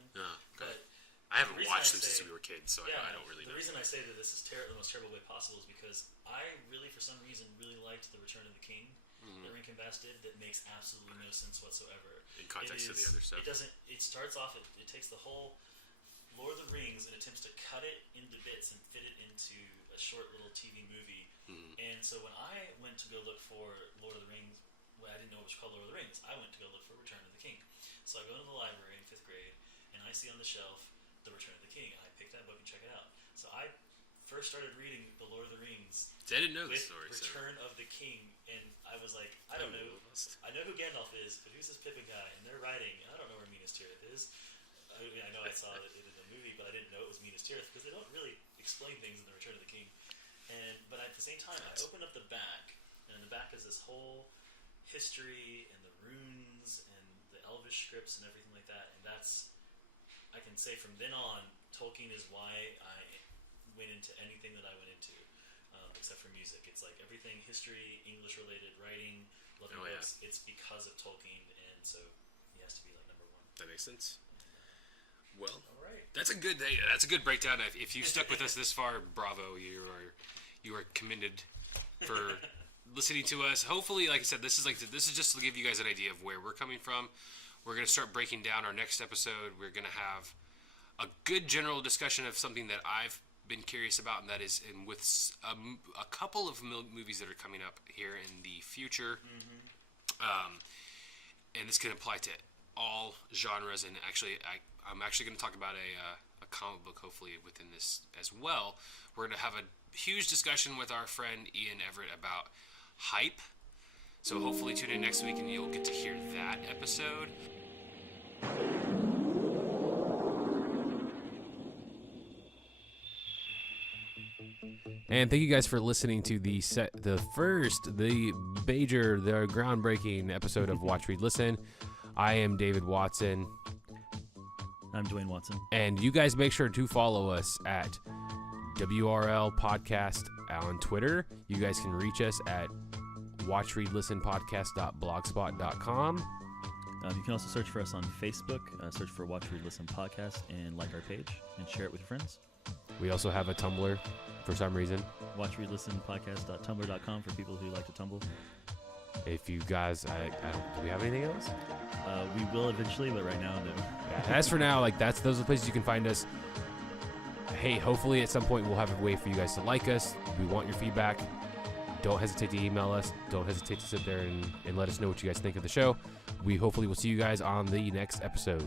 But I haven't watched them since we were kids, so I don't really know. The reason I say that this is the most terrible way possible is because I really, for some reason, really liked The Return of the King that Rankin Bass did. That makes absolutely no sense whatsoever. In context of the other stuff. It doesn't. It starts off, it takes the whole Lord of the Rings and attempts to cut it into bits and fit it into a short little TV movie. And so when I went to go look for Lord of the Rings, I didn't know it was called Lord of the Rings. I went to go look for Return of the King. So I go to the library in 5th grade, and I see on the shelf The Return of the King, and I pick that book and check it out. So I first started reading The Lord of the Rings. I didn't know the story. Return of the King, and I was like, I don't know. I know who Gandalf is, but who's this Pippin guy? And they're writing. I don't know where Minas Tirith is. I mean, I know I saw it in the movie, but I didn't know it was Minas Tirith because they don't really explain things in The Return of the King. But at the same time, I opened up the back, and in the back is this whole history and the runes and the Elvish scripts and everything like that. And I can say from then on, Tolkien is why I went into anything that I went into, except for music. It's like everything history, English related, writing, loving books. It's because of Tolkien, and so he has to be like number one. That makes sense. Well, all right. That's a good breakdown. If you stuck with us this far, bravo! You are commended for listening to us. Hopefully, like I said, this is just to give you guys an idea of where we're coming from. We're going to start breaking down our next episode. We're going to have a good general discussion of something that I've been curious about, and that is with a couple of movies that are coming up here in the future. And this can apply to all genres, and actually I'm actually going to talk about a comic book hopefully within this as well. We're going to have a huge discussion with our friend Ian Everett about hype, so hopefully tune in next week and you'll get to hear that episode. And thank you guys for listening to the groundbreaking episode of Watch, Read, Listen. I am David Watson. I'm Duane Watson. And you guys make sure to follow us at WRL Podcast on Twitter. You guys can reach us at watchreadlistenpodcast.blogspot.com. You can also search for us on Facebook. Search for Watch, Read, Listen Podcast and like our page and share it with your friends. We also have a Tumblr for some reason. Watch.Read.Listen.podcast.tumblr.com for people who like to tumble. If you guys, do we have anything else? We will eventually, but right now, no. Yeah, as for now, those are the places you can find us. Hey, hopefully at some point we'll have a way for you guys to like us. We want your feedback. Don't hesitate to email us. Don't hesitate to sit there and let us know what you guys think of the show. We hopefully will see you guys on the next episode.